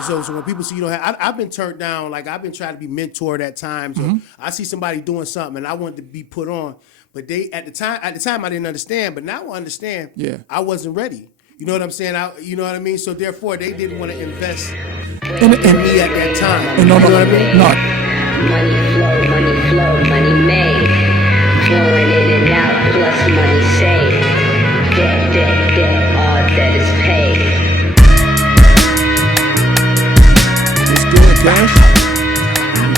So when people see you don't have, I've been turned down. Like I've been trying to be mentored at times. Or I see somebody doing something and I want to be put on, but they at the time I didn't understand, but now I understand. Yeah. I wasn't ready. You know what I'm saying? You know what I mean? So therefore, they didn't want to invest And, in me at that time. and no, You know what I mean? no. Money flow, money made. Flowing in and out, plus money saved. Debt, all that is paid. It's good, Cash.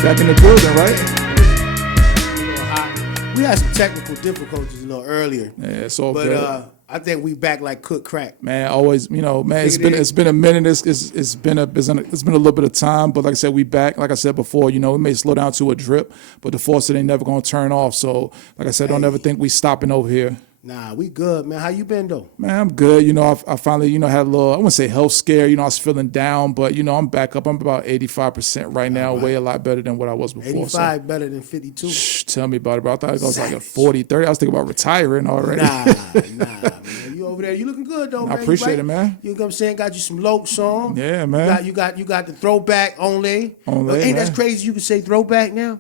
Back in the building, right? A little hot. We had some technical difficulties a little earlier. Yeah, it's all But good. I think we back like cook crack. Man, always, man, Think it it's been a minute. It's been a little bit of time, but like I said, we back. Like I said before, we may slow down to a drip, but the faucet ain't never gonna turn off. So, like I said, don't ever think we stopping over here. Nah, we good, man. How you been though? Man, I'm good. I finally, had a little, I wouldn't say health scare. I was feeling down, but I'm back up. I'm about 85% right now, way a lot better than what I was before. 85 better than 52. Tell me about it, bro. I thought I was like a 40, 30. I was thinking about retiring already. Nah, man. You over there? You looking good though, man. I appreciate You it, man. You know what I'm saying? Got you some Lokes on. Yeah, man. You got the throwback only. Only, Ain't that man. crazy? You can say throwback now.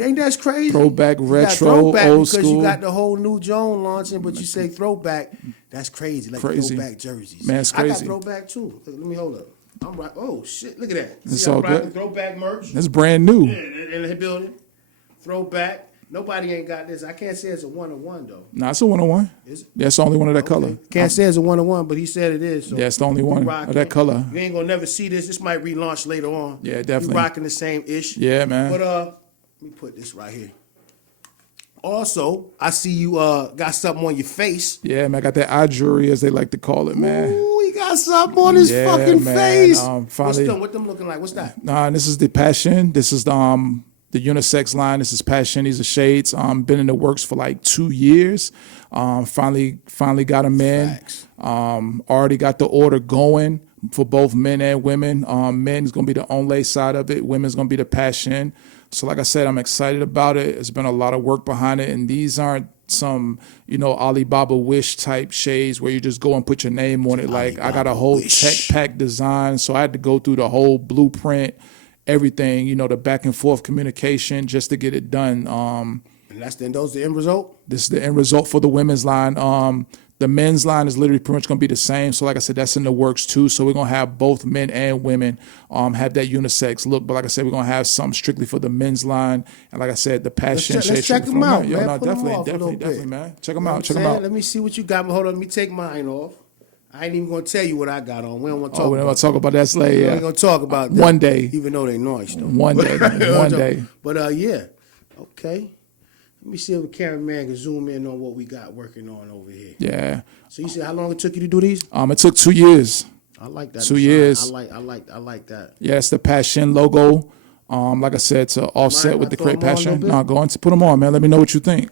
Ain't that crazy? Throwback, You got retro, throwback old because school. you got the whole new Joan launching, but you say throwback. That's crazy. Like Crazy. throwback jerseys. Man, it's I got crazy. throwback too. Let me hold up. I'm right. Oh shit! Look at that. It's See, I'm all rocking good. Throwback merch. It's brand new. In the building. Throwback. Nobody ain't got this. I can't say it's a 101 though. Nah, it's a 101. Is it? That's the only one of that color. Can't say it's a 101, but he said it is. So Yeah, it's the only we one of rocking. that color. You ain't gonna never see this. This might relaunch later on. Yeah, definitely. We rocking the same ish. Yeah, man. But let me put this right here. Also, I see you got something on your face. Yeah, man, I got that eye jewelry, as they like to call it, man. Ooh, he got something on his Yeah, fucking man. face. Finally- What them looking like? What's that? Nah, this is the Passion. This is the unisex line. This is Passion. These are shades. Been in the works for like 2 years. Finally got them in. Facts. Already got the order going for both men and women. Men is gonna be the Onlay side of it. Women's gonna be the Passion. So like I said, I'm excited about it. It's been a lot of work behind it, and these aren't some, Alibaba Wish type shades where you just go and put your name on it. Like I got a whole Wish. tech pack design, so I had to go through the whole blueprint, everything, the back and forth communication just to get it done. And those the end result. This is the end result for the women's line. The men's line is literally pretty much going to be the same. So like I said, that's in the works too. So we're going to have both men and women have that unisex look. But like I said, we're going to have something strictly for the men's line. And like I said, the Passion Let's shade check strictly them for out, men. Yo, man. no, Put 'em off a little definitely, bit. man. Check them You know out. what Check I'm them saying? out. Let me see what you got. Hold on, let me take mine off. I ain't even gonna tell you what I got on. We don't want to talk Oh, we're about going to talk about that We later. ain't Yeah. gonna talk about that. One day. Even though they nice though. One day. One day. But yeah. Okay. Let me see if the cameraman can zoom in on what we got working on over here. Yeah. So you said how long it took you to do these? It took 2 years. I like that. 2 design. years. I like that. Yeah, it's the Passion logo. Like I said, to offset Mind with if the I throw Create them on a Passion. little bit? No, go on to put them on, man. Let me know what you think.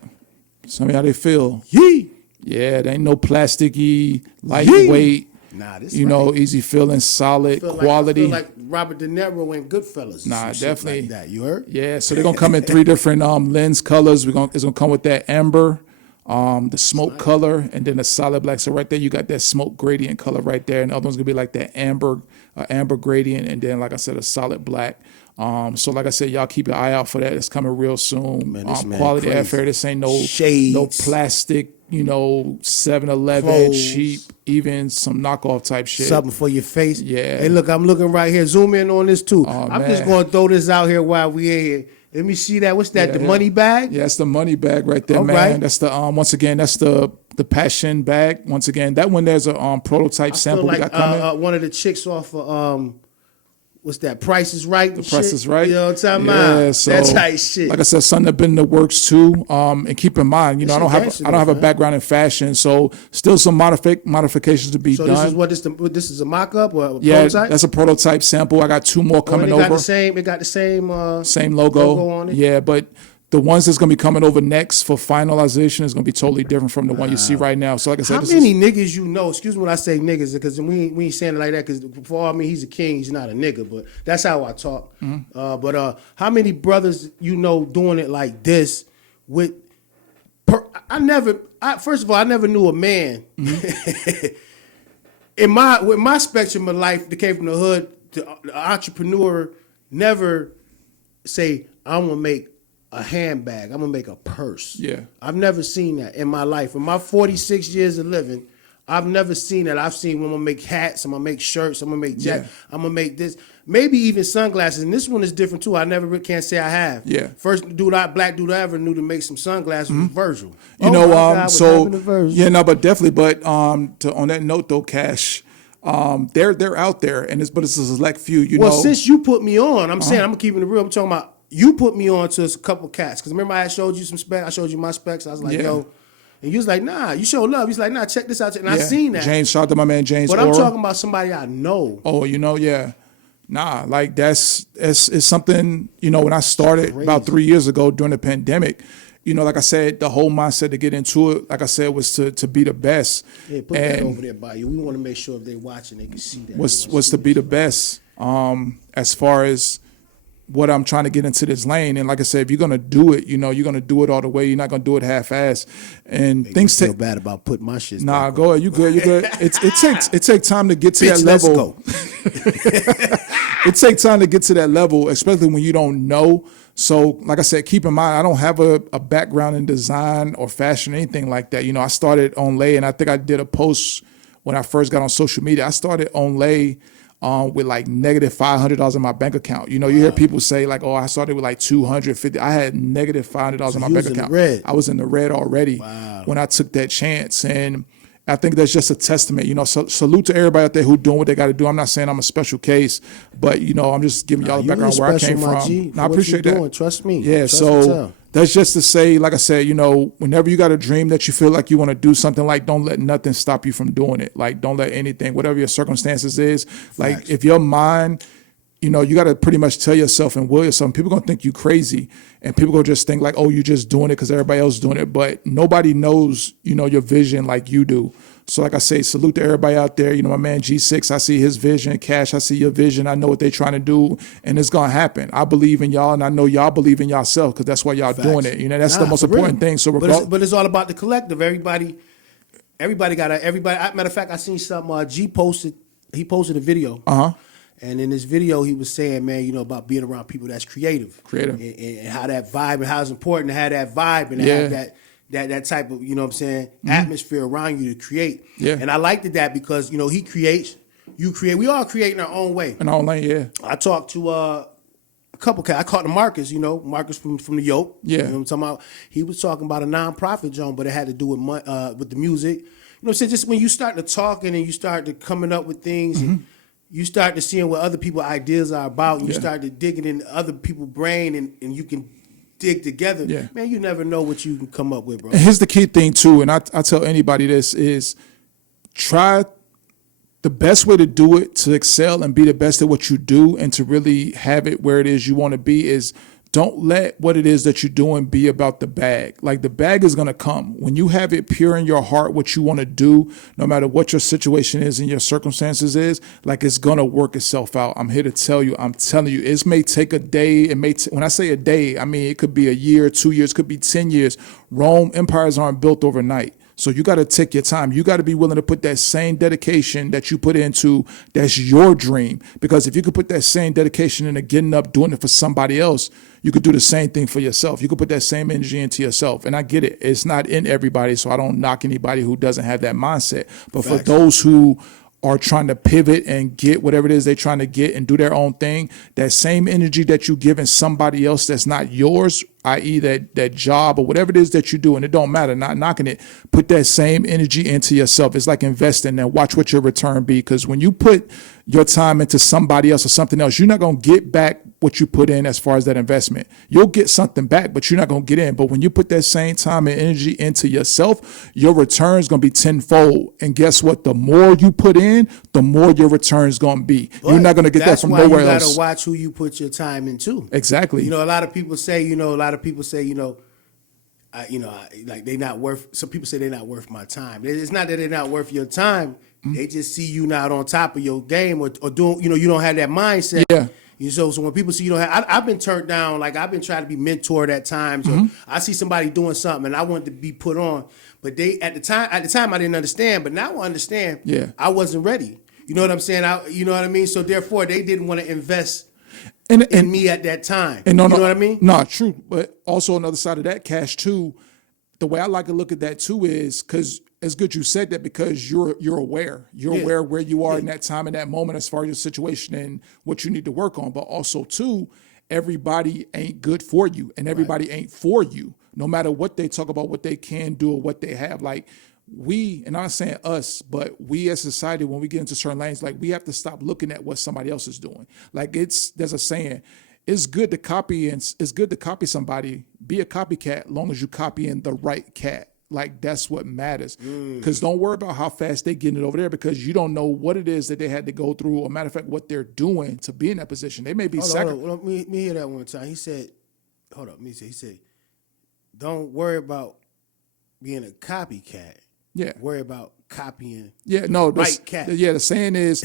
Tell me how they feel. Yee. Yeah, they ain't no plasticky, lightweight, Nah, this easy feeling, solid, quality. I feel like Robert De Niro in Goodfellas. Nah, some shit definitely. like that. You heard? Yeah, so they're gonna come in 3 different lens colors. It's gonna come with that amber, the smoke color, and then the solid black. So right there, you got that smoke gradient color right there, and the other one's gonna be like that amber gradient, and then like I said, a solid black. So like I said, y'all keep your eye out for that. It's coming real soon. Man, this man Quality crazy. airfare. This ain't no Shades. plastic. 7-Eleven Clothes. cheap, even some knockoff type shit. Something for your face. Yeah. Hey, look, I'm looking right here. Zoom in on this too. I'm just man. going to throw this out here while we in here. Let me see that. What's that? Yeah, the yeah. money bag? Yeah, it's the money bag right there, All man. right. That's the once again, that's the Passion bag. Once again, that one there's a prototype I sample feel we like got coming. one of the chicks off of what's that? Price is Right. The Price is Right. You know what I'm talking Yeah, about? so That type shit. like I said, something that been in the works too. And keep in mind, This I don't shit have gangster I don't have though, a man. background in fashion, so still some modifications to be So done. this is what this is a mock-up or a yeah, prototype? that's a prototype sample. I got 2 more Oh, and coming it got over. the same. It got the same. Same logo. on it? Yeah, but the ones that's gonna be coming over next for finalization is gonna be totally different from the one you see right now. So like I said, How this many is, niggas you know? Excuse me when I say niggas, because we ain't saying it like that. Because for all me, he's a king. He's not a nigga, but that's how I talk. But how many brothers you know doing it like this? First of all, I never knew a man with my spectrum of life that came from the hood the entrepreneur never say, I'm gonna make a handbag, I'm gonna make a purse. Yeah. I've never seen that in my life. In my 46 years of living, I've never seen that. I've seen when I'm gonna make hats, I'm gonna make shirts, I'm gonna make jackets, Yeah. I'm gonna make this, maybe even sunglasses. And this one is different too. I never can't say I have. Yeah. First black dude I ever knew to make some sunglasses was Virgil. You Oh know, my God, what so happened to Virgil? yeah, no, but definitely. But on that note though, Cash, they're out there, and but it's a select few. You Well, know, since you put me on, I'm saying I'm keeping it real. I'm talking about you put me on to a couple cats. Because remember I showed you some specs. I showed you my specs. I was like, Yeah. yo. And you was like, nah, you show love. He's like, nah, check this out. And I yeah. seen that. James, shout out to my man James. But I'm Ora. talking about somebody I know. Oh, you know, yeah. Nah, like it's something, you know, when I started about 3 years ago during the pandemic, you know, like I said, the whole mindset to get into it, like I said, was to be the best. Yeah, put that over there by you. We want to make sure if they're watching, they can see that. Was to be the best as far as what I'm trying to get into this lane. And like I said, if you're going to do it, you know, you're going to do it all the way. You're not going to do it half-assed. And things feel take... bad about putting my shit. Nah, go ahead. You good. You good. It takes time to get to Bitch, that let's level. go. It takes time to get to that level, especially when you don't know. So, like I said, keep in mind, I don't have a background in design or fashion or anything like that. You know, I started on Lay, and I think I did a post when I first got on social media. I started on Lay with like negative $500 in my bank account. You know, you hear people say like, "Oh, I started with like 250." I had negative $500 in my you bank was in the account. red. I was in the red already when I took that chance, and I think that's just a testament. You know, salute to everybody out there who doing what they got to do. I'm not saying I'm a special case, but you know, I'm just giving y'all a You background was where I special, came my from. G, And for I what appreciate you that. doing. Trust me. Yeah, Trust and so tell. that's just to say, like I said, you know, whenever you got a dream that you feel like you want to do something, like don't let nothing stop you from doing it. Like don't let anything, whatever your circumstances is, like Facts. if your mind, you know, you got to pretty much tell yourself and will yourself. People gonna think you crazy, and people gonna just think like, oh, you just doing it because everybody else is doing it. But nobody knows, you know, your vision like you do. So like I say, salute to everybody out there. You know, my man G6, I see his vision. Cash, I see your vision. I know what they're trying to do, and it's gonna happen. I believe in y'all, and I know y'all believe in yourself because that's why y'all doing it. You know, that's the most for real. important thing. So but it's all about the collective. Everybody got everybody. Matter of fact, I seen something. G posted. He posted a video. And in this video, he was saying, man, you know, about being around people that's creative, and how that vibe, and how it's important to have that vibe and have that type of, you know what I'm saying, atmosphere around you to create. Yeah. And I liked it that because, you know, he creates, you create. We all create in our own way. And all lane, yeah. I talked to a couple cats. I caught the Marcus, you know, Marcus from the Yoke. Yeah. You know what I'm talking about? He was talking about a nonprofit joint, but it had to do with the music. You know what I'm saying? Just when you start to talking and you start to coming up with things and you start to seeing what other people's ideas are about, and you start to digging in other people's brain and you can dig together. Yeah. Man, you never know what you can come up with, bro. And here's the key thing too, and I tell anybody this is try the best way to do it, to excel and be the best at what you do and to really have it where it is you want to be is don't let what it is that you're doing be about the bag. Like the bag is going to come. When you have it pure in your heart, what you want to do, no matter what your situation is and your circumstances is, like it's going to work itself out. I'm here to tell you, I'm telling you, it may take a day. When I say a day, I mean, it could be a year, 2 years, could be 10 years. Empires aren't built overnight. So you got to take your time. You got to be willing to put that same dedication that you put into that's your dream. Because if you could put that same dedication into getting up, doing it for somebody else, you could do the same thing for yourself. You could put that same energy into yourself. And I get it. It's not in everybody, so I don't knock anybody who doesn't have that mindset. But for those who are trying to pivot and get whatever it is they're trying to get and do their own thing, that same energy that you giving somebody else that's not yours, i.e. that job or whatever it is that you do, and it don't matter, not knocking it, put that same energy into yourself. It's like investing and watch what your return be. Because when you put your time into somebody else or something else, you're not going to get back what you put in as far as that investment. You'll get something back, but you're not going to get in. But when you put that same time and energy into yourself, your return is going to be tenfold. And guess what? The more you put in, the more your return is going to be. But you're not going to get that from nowhere That's why you else. got to watch who you put your time into. Exactly. You know, a lot of people say, like they not worth. Some people say they're not worth my time. It's not that they're not worth your time. They just see you not on top of your game or doing. You know, you don't have that mindset. Yeah. So when people see you don't have, I've been turned down. Like I've been trying to be mentored at times. Or I see somebody doing something and I wanted to be put on, but they at the time I didn't understand. But now I understand. Yeah. I wasn't ready. You know what I'm saying? You know what I mean? So therefore, they didn't want to invest And in me at that time. And you know what I mean? No, true. But also another side of that, Cash, too, the way I like to look at that too is because it's good you said that because you're aware. You're Yeah. aware where you are in that time, in that moment, as far as your situation and what you need to work on. But also too, everybody ain't good for you and everybody ain't for you. No matter what they talk about, what they can do or what they have. Like we, and I'm not saying us, but we as society, when we get into certain lanes, like we have to stop looking at what somebody else is doing. Like there's a saying, it's good to copy and it's good to copy somebody. Be a copycat long as you copying the right cat. Like that's what matters. Because don't worry about how fast they getting it over there because you don't know what it is that they had to go through, or matter of fact, what they're doing to be in that position. They may be Hold on. Let me hear that one time. He said, hold up, let me see. He said, don't worry about being a copycat. Yeah. Worry about copying. Yeah, no, right cat. Yeah, the saying is,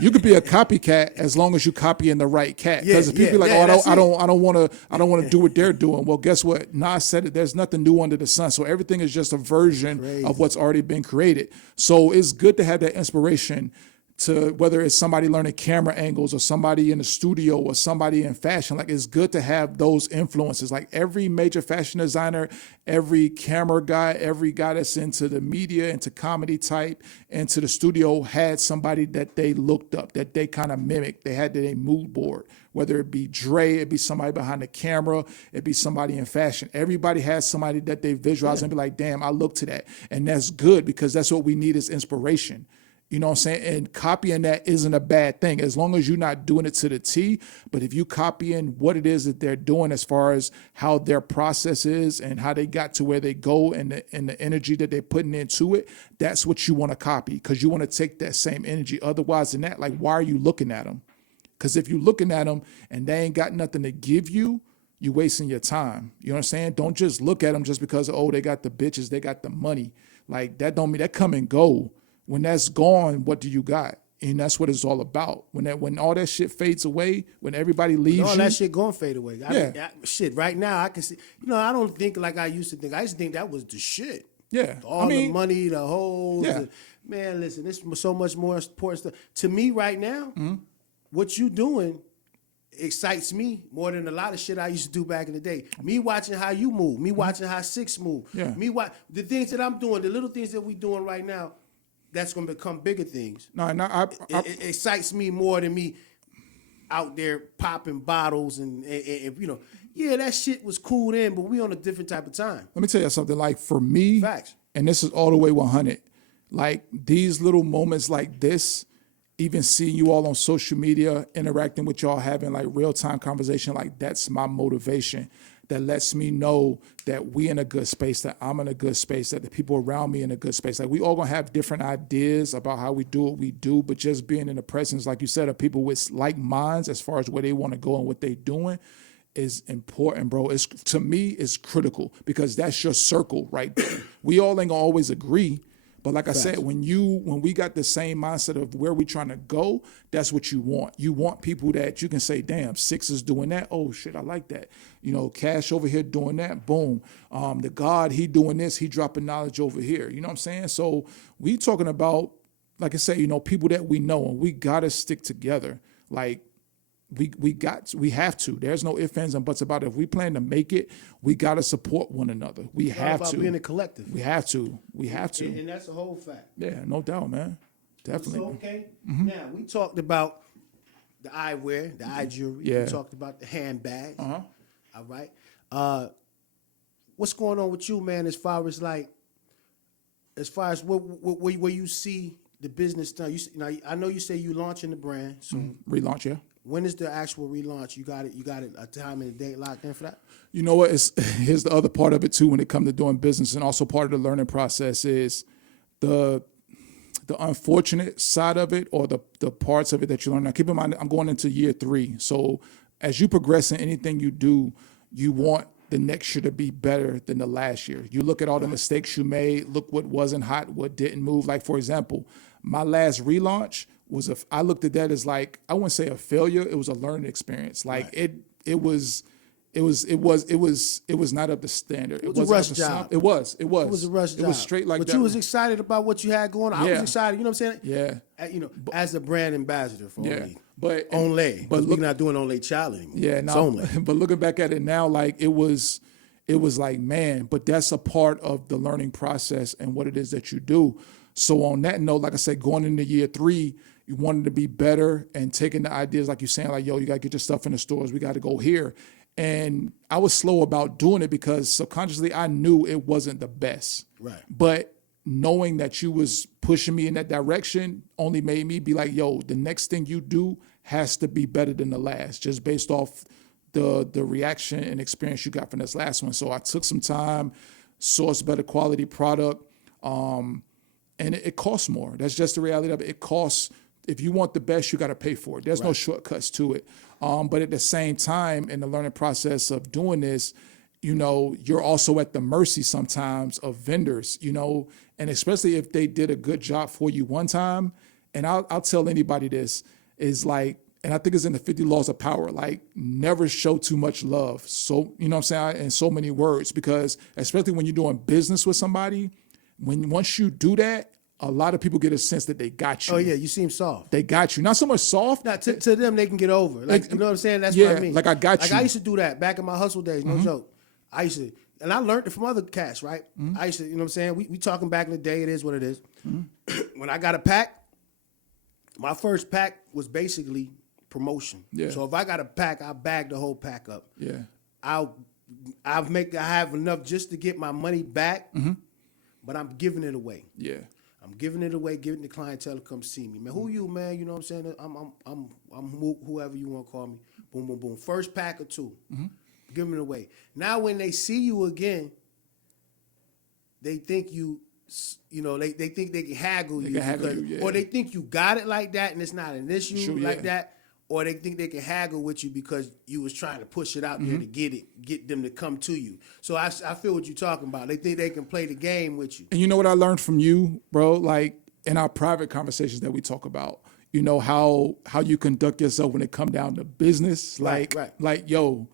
you could be a copycat as long as you copying the right cat. Because if people are like, I don't want to do what they're doing. Well, guess what? Nas said it. There's nothing new under the sun. So everything is just a version of what's already been created. So it's good to have that inspiration. To whether it's somebody learning camera angles or somebody in the studio or somebody in fashion, like it's good to have those influences. Like every major fashion designer, every camera guy, every guy that's into the media, into comedy type, into the studio had somebody that they looked up, that they kind of mimicked. They had their mood board. Whether it be Dre, it'd be somebody behind the camera, it'd be somebody in fashion. Everybody has somebody that they visualize and be like, damn, I look to that. And that's good because that's what we need is inspiration. You know what I'm saying? And copying that isn't a bad thing as long as you're not doing it to the T. But if you copying what it is that they're doing as far as how their process is and how they got to where they go and the energy that they're putting into it, that's what you want to copy because you want to take that same energy. Otherwise than that, like, why are you looking at them? Because if you're looking at them and they ain't got nothing to give you, you're wasting your time. You know what I'm saying? Don't just look at them just because, oh, they got the bitches, they got the money. Like, that don't mean that come and go. When that's gone, what do you got? And that's what it's all about. When all that shit fades away, when everybody leaves all that shit gonna fade away. Yeah. Shit, right now I can see. You know, I don't think like I used to think. I used to think that was the shit. Yeah. All the money, the hoes. Yeah. Man, listen, this is so much more important stuff. To me right now, what you doing excites me more than a lot of shit I used to do back in the day. Me watching how you move, me watching how Six move, Yeah. The things that I'm doing, the little things that we doing right now, that's going to become bigger things. No, It excites me more than me out there popping bottles and you know, yeah, that shit was cool then, but we on a different type of time. let me tell you something. Like for me, Facts. and this is all the way 100. Like these little moments like this, even seeing you all on social media, interacting with y'all, having like real time conversation, like that's my motivation. That lets me know that we in a good space, that I'm in a good space, that the people around me in a good space. Like we all gonna have different ideas about how we do what we do, but just being in the presence, like you said, of people with like minds as far as where they want to go and what they doing is important, bro. It's to me, it's critical because that's your circle right there. We all ain't gonna always agree. But like I said, when we got the same mindset of where we trying to go, that's what you want. You want people that you can say, damn, Six is doing that. Oh shit, I like that. You know, Cash over here doing that. Boom. The God, he doing this, he dropping knowledge over here. You know what I'm saying? So we talking about, like I say, you know, people that we know, and we gotta stick together. Like we have to. There's no ifs, ands, and buts about it. If we plan to make it, we gotta support one another. We have about to. being a collective. We have to. We have to. And that's a whole fact. Yeah, no doubt, man. Definitely. So, okay. Now we talked about the eyewear, the eye jewelry. Yeah. We talked about the handbags. All right. What's going on with you, man? As far as where you see the business done? Now I know you say you launching the brand. So Relaunch, yeah. when is the actual relaunch? You got it a time and a date locked in for that? You know what? Here's the other part of it too when it comes to doing business, and also part of the learning process is the unfortunate side of it, or the parts of it that you learn. Now keep in mind, I'm going into year 3. So as you progress in anything you do, you want the next year to be better than the last year. You look at all the mistakes you made, look what wasn't hot, what didn't move. Like for example, my last relaunch I looked at that as like, I wouldn't say a failure, it was a learning experience. Like it it was not up to standard. It was a wasn't rush up to job. snuff. It was. It was a rush job. It was straight like but that. you was excited about what you had going on. I was Yeah. excited. You know what I'm saying? Yeah. You know, as a brand ambassador for Yeah. Only. But Only. but But look, we're not doing Only Child anymore. yeah, It's no. Only. But looking back at it now, like it was like, man, but that's a part of the learning process and what it is that you do. So on that note, like I said, going into year 3, you wanted to be better and taking the ideas, like you're saying, like, yo, you got to get your stuff in the stores. We got to go here. And I was slow about doing it because subconsciously I knew it wasn't the best. Right. But knowing that you was pushing me in that direction only made me be like, yo, the next thing you do has to be better than the last, just based off the reaction and experience you got from this last one. So I took some time, sourced better quality product, and it costs more. That's just the reality of it. It costs. If you want the best, you got to pay for it. There's no shortcuts to it. But at the same time, in the learning process of doing this, you know, you're also at the mercy sometimes of vendors, you know, and especially if they did a good job for you one time. And I'll tell anybody this is like, and I think it's in the 50 laws of power, like never show too much love. So, you know what I'm saying? In so many words, because especially when you're doing business with somebody, once you do that, a lot of people get a sense that they got you. Oh, yeah, you seem soft. They got you. Not so much soft. Now, to them, they can get over. Like, you know what I'm saying? That's yeah, what I mean. like I got Like, you. I used to do that back in my hustle days, no joke. I used to, and I learned it from other cats, right? I used to, you know what I'm saying? We talking back in the day, it is what it is. When I got a pack, my first pack was basically promotion. Yeah. So if I got a pack, I bag the whole pack up. Yeah. I have enough just to get my money back, but I'm giving it away. Yeah. I'm giving it away, giving the clientele to come see me. Man, who you, man? You know what I'm saying? I'm whoever you want to call me. Boom, boom, boom. First pack or 2. Giving it away. Now when they see you again, they think they think they can haggle you. can haggle you, yeah. Or they think you got it like that and it's not an issue Sure, like yeah. that. Or they think they can haggle with you because you was trying to push it out there to get them to come to you. So I feel what you're talking about. They think they can play the game with you. And you know what I learned from you, bro? Like in our private conversations that we talk about, you know, how you conduct yourself when it come down to business. Right, Like, yo,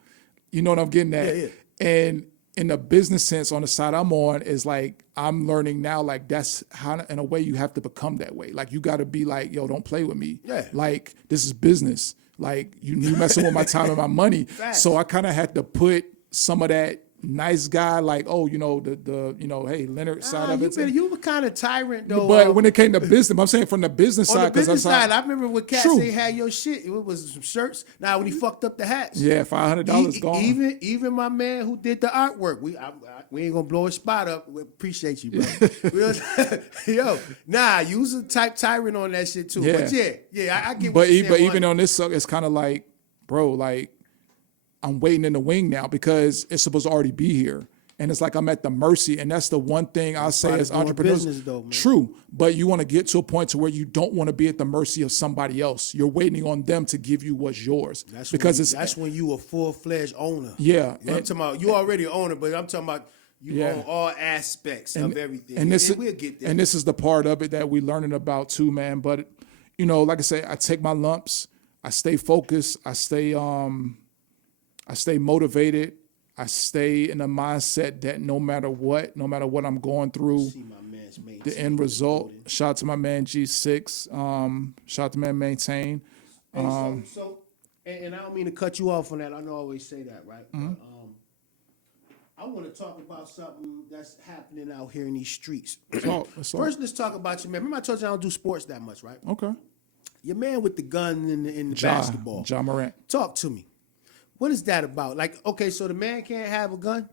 you know what I'm getting at? Yeah. And in the business sense, on the side I'm on, is like I'm learning now, like that's how in a way you have to become that way. Like you gotta be like, yo, don't play with me. Yeah. Like this is business. Like you messing with my time and my money. Facts. So I kind of had to put some of that nice guy, like, oh, you know, the you know, hey, Leonard side of it. You were kind of tyrant though. But when it came to business, I'm saying from the business on the side, business side, I remember when Cat True. say had your shit. It was some shirts. Now when he fucked up the hats, yeah, $500 gone. Even my man who did the artwork, we ain't gonna blow his spot up. We appreciate you, bro. You was a type tyrant on that shit too. Yeah. But I get. But what you're saying, even on this, it's kind of like, bro, like I'm waiting in the wing now because it's supposed to already be here. And it's like I'm at the mercy. And that's the one thing I'll say part as of doing entrepreneurs. business, though, man. True. But you want to get to a point to where you don't want to be at the mercy of somebody else. You're waiting on them to give you what's yours. That's when you a full-fledged owner. Yeah. I'm talking about you already an owner, but I'm talking about you Yeah. own all aspects of everything. And we'll get there. And this is the part of it that we're learning about too, man. But you know, like I say, I take my lumps. I stay focused. I stay motivated. I stay in a mindset that no matter what I'm going through, See my man's mate. the end result. Shout out to my man G6. Shout out to man Maintain. Hey, and I don't mean to cut you off on that. I know I always say that, right? But, I want to talk about something that's happening out here in these streets. First, let's talk about your man. Remember I told you I don't do sports that much, right? Okay. Your man with the gun in the basketball. Ja Morant. Talk to me. What is that about? Like, okay, so the man can't have a gun?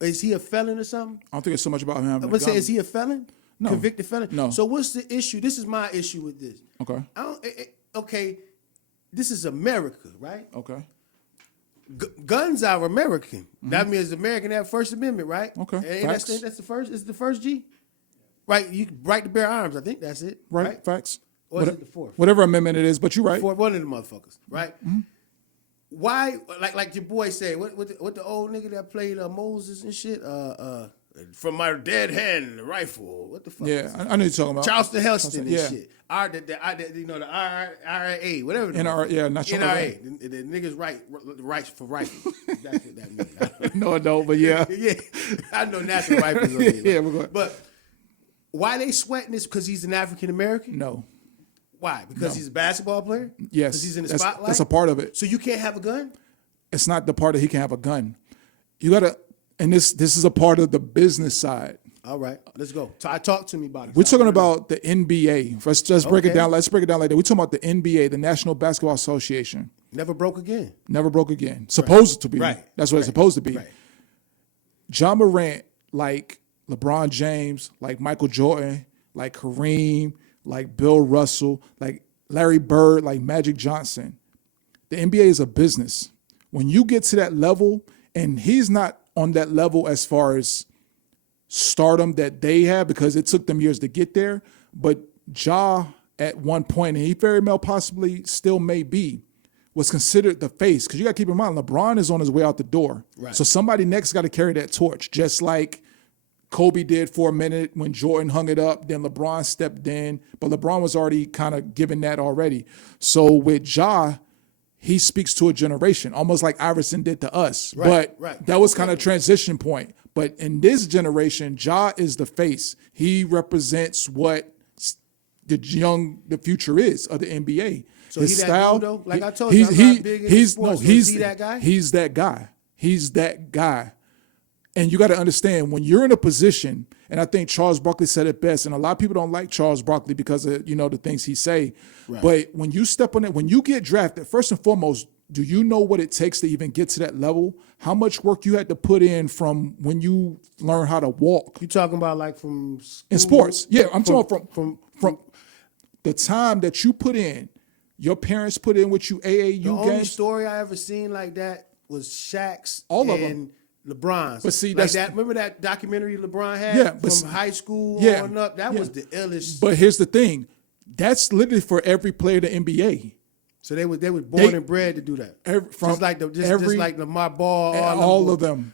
Is he a felon or something? I don't think it's so much about him having I'm gonna a say, gun. is he a felon? No. Convicted felon? No. So what's the issue? This is my issue with this. Okay. Okay, this is America, right? Okay. Guns are American. That means American have First Amendment, right? Okay, And that's the first. Is the first G? Right. You right to bear arms. I think that's it. Right. Facts. Or is it the fourth? Whatever amendment it is, but you're right. For one of the motherfuckers, right? Why, like your boy said, what the old nigga that played Moses and shit, from my dead hand, the rifle. What the fuck? Yeah, I know you're talking about. Charleston Heston and Yeah. shit. The RIA, whatever. National NRA. The niggas rights for rifles. That's what that means. No, but yeah. Yeah, I know national rifles. Yeah, we're going. But why they sweating this? Because he's an African American? No. Why? Because he's a basketball player? Yes. Because he's in the That's- spotlight? that's a part of it. So you can't have a gun? It's not the part that he can have a gun. You gotta, and this is a part of the business side. All right, let's go. Talk to me about it. We're talking about the NBA. Let's just break it Okay. down. Let's break it down like that. We're talking about the NBA, the National Basketball Association. Never broke again. Never broke again. Supposed to be. Right. That's what it's supposed to be. Right. John Morant, like LeBron James, like Michael Jordan, like Kareem, like Bill Russell, like Larry Bird, like Magic Johnson. The NBA is a business. When you get to that level, and he's not on that level as far as stardom that they have because it took them years to get there, but Ja at one point, and he very well possibly still may be, was considered the face. Because you got to keep in mind, LeBron is on his way out the door. Right. So somebody next got to carry that torch, just like Kobe did for a minute when Jordan hung it up, then LeBron stepped in, but LeBron was already kind of given that already. So with Ja, he speaks to a generation, almost like Iverson did to us. Right, but right. that was kind of a transition point. But in this generation, Ja is the face. He represents what the future is of the NBA. So he that dude, though? Like I told you, I'm not big into sports. he's Is he that guy? He's that guy. He's that guy. And you got to understand, when you're in a position, and I think Charles Barkley said it best, and a lot of people don't like Charles Barkley because of, the things he say. Right. But when you step on it, when you get drafted, first and foremost, do you know what it takes to even get to that level? How much work you had to put in from when you learn how to walk? You talking about like from school? In sports. Yeah, I'm talking from the time that you put in, your parents put in with you AAU the only games. story I ever seen like that was Shaq's All of and LeBron's. But see, like that's- that. Remember that documentary LeBron had Yeah, but from high school yeah, on up? That yeah. was the illest. But here's the thing. That's literally for every player in the NBA. So they was born They- and bred to do that. From just like every- like Lamar Ball, all of them.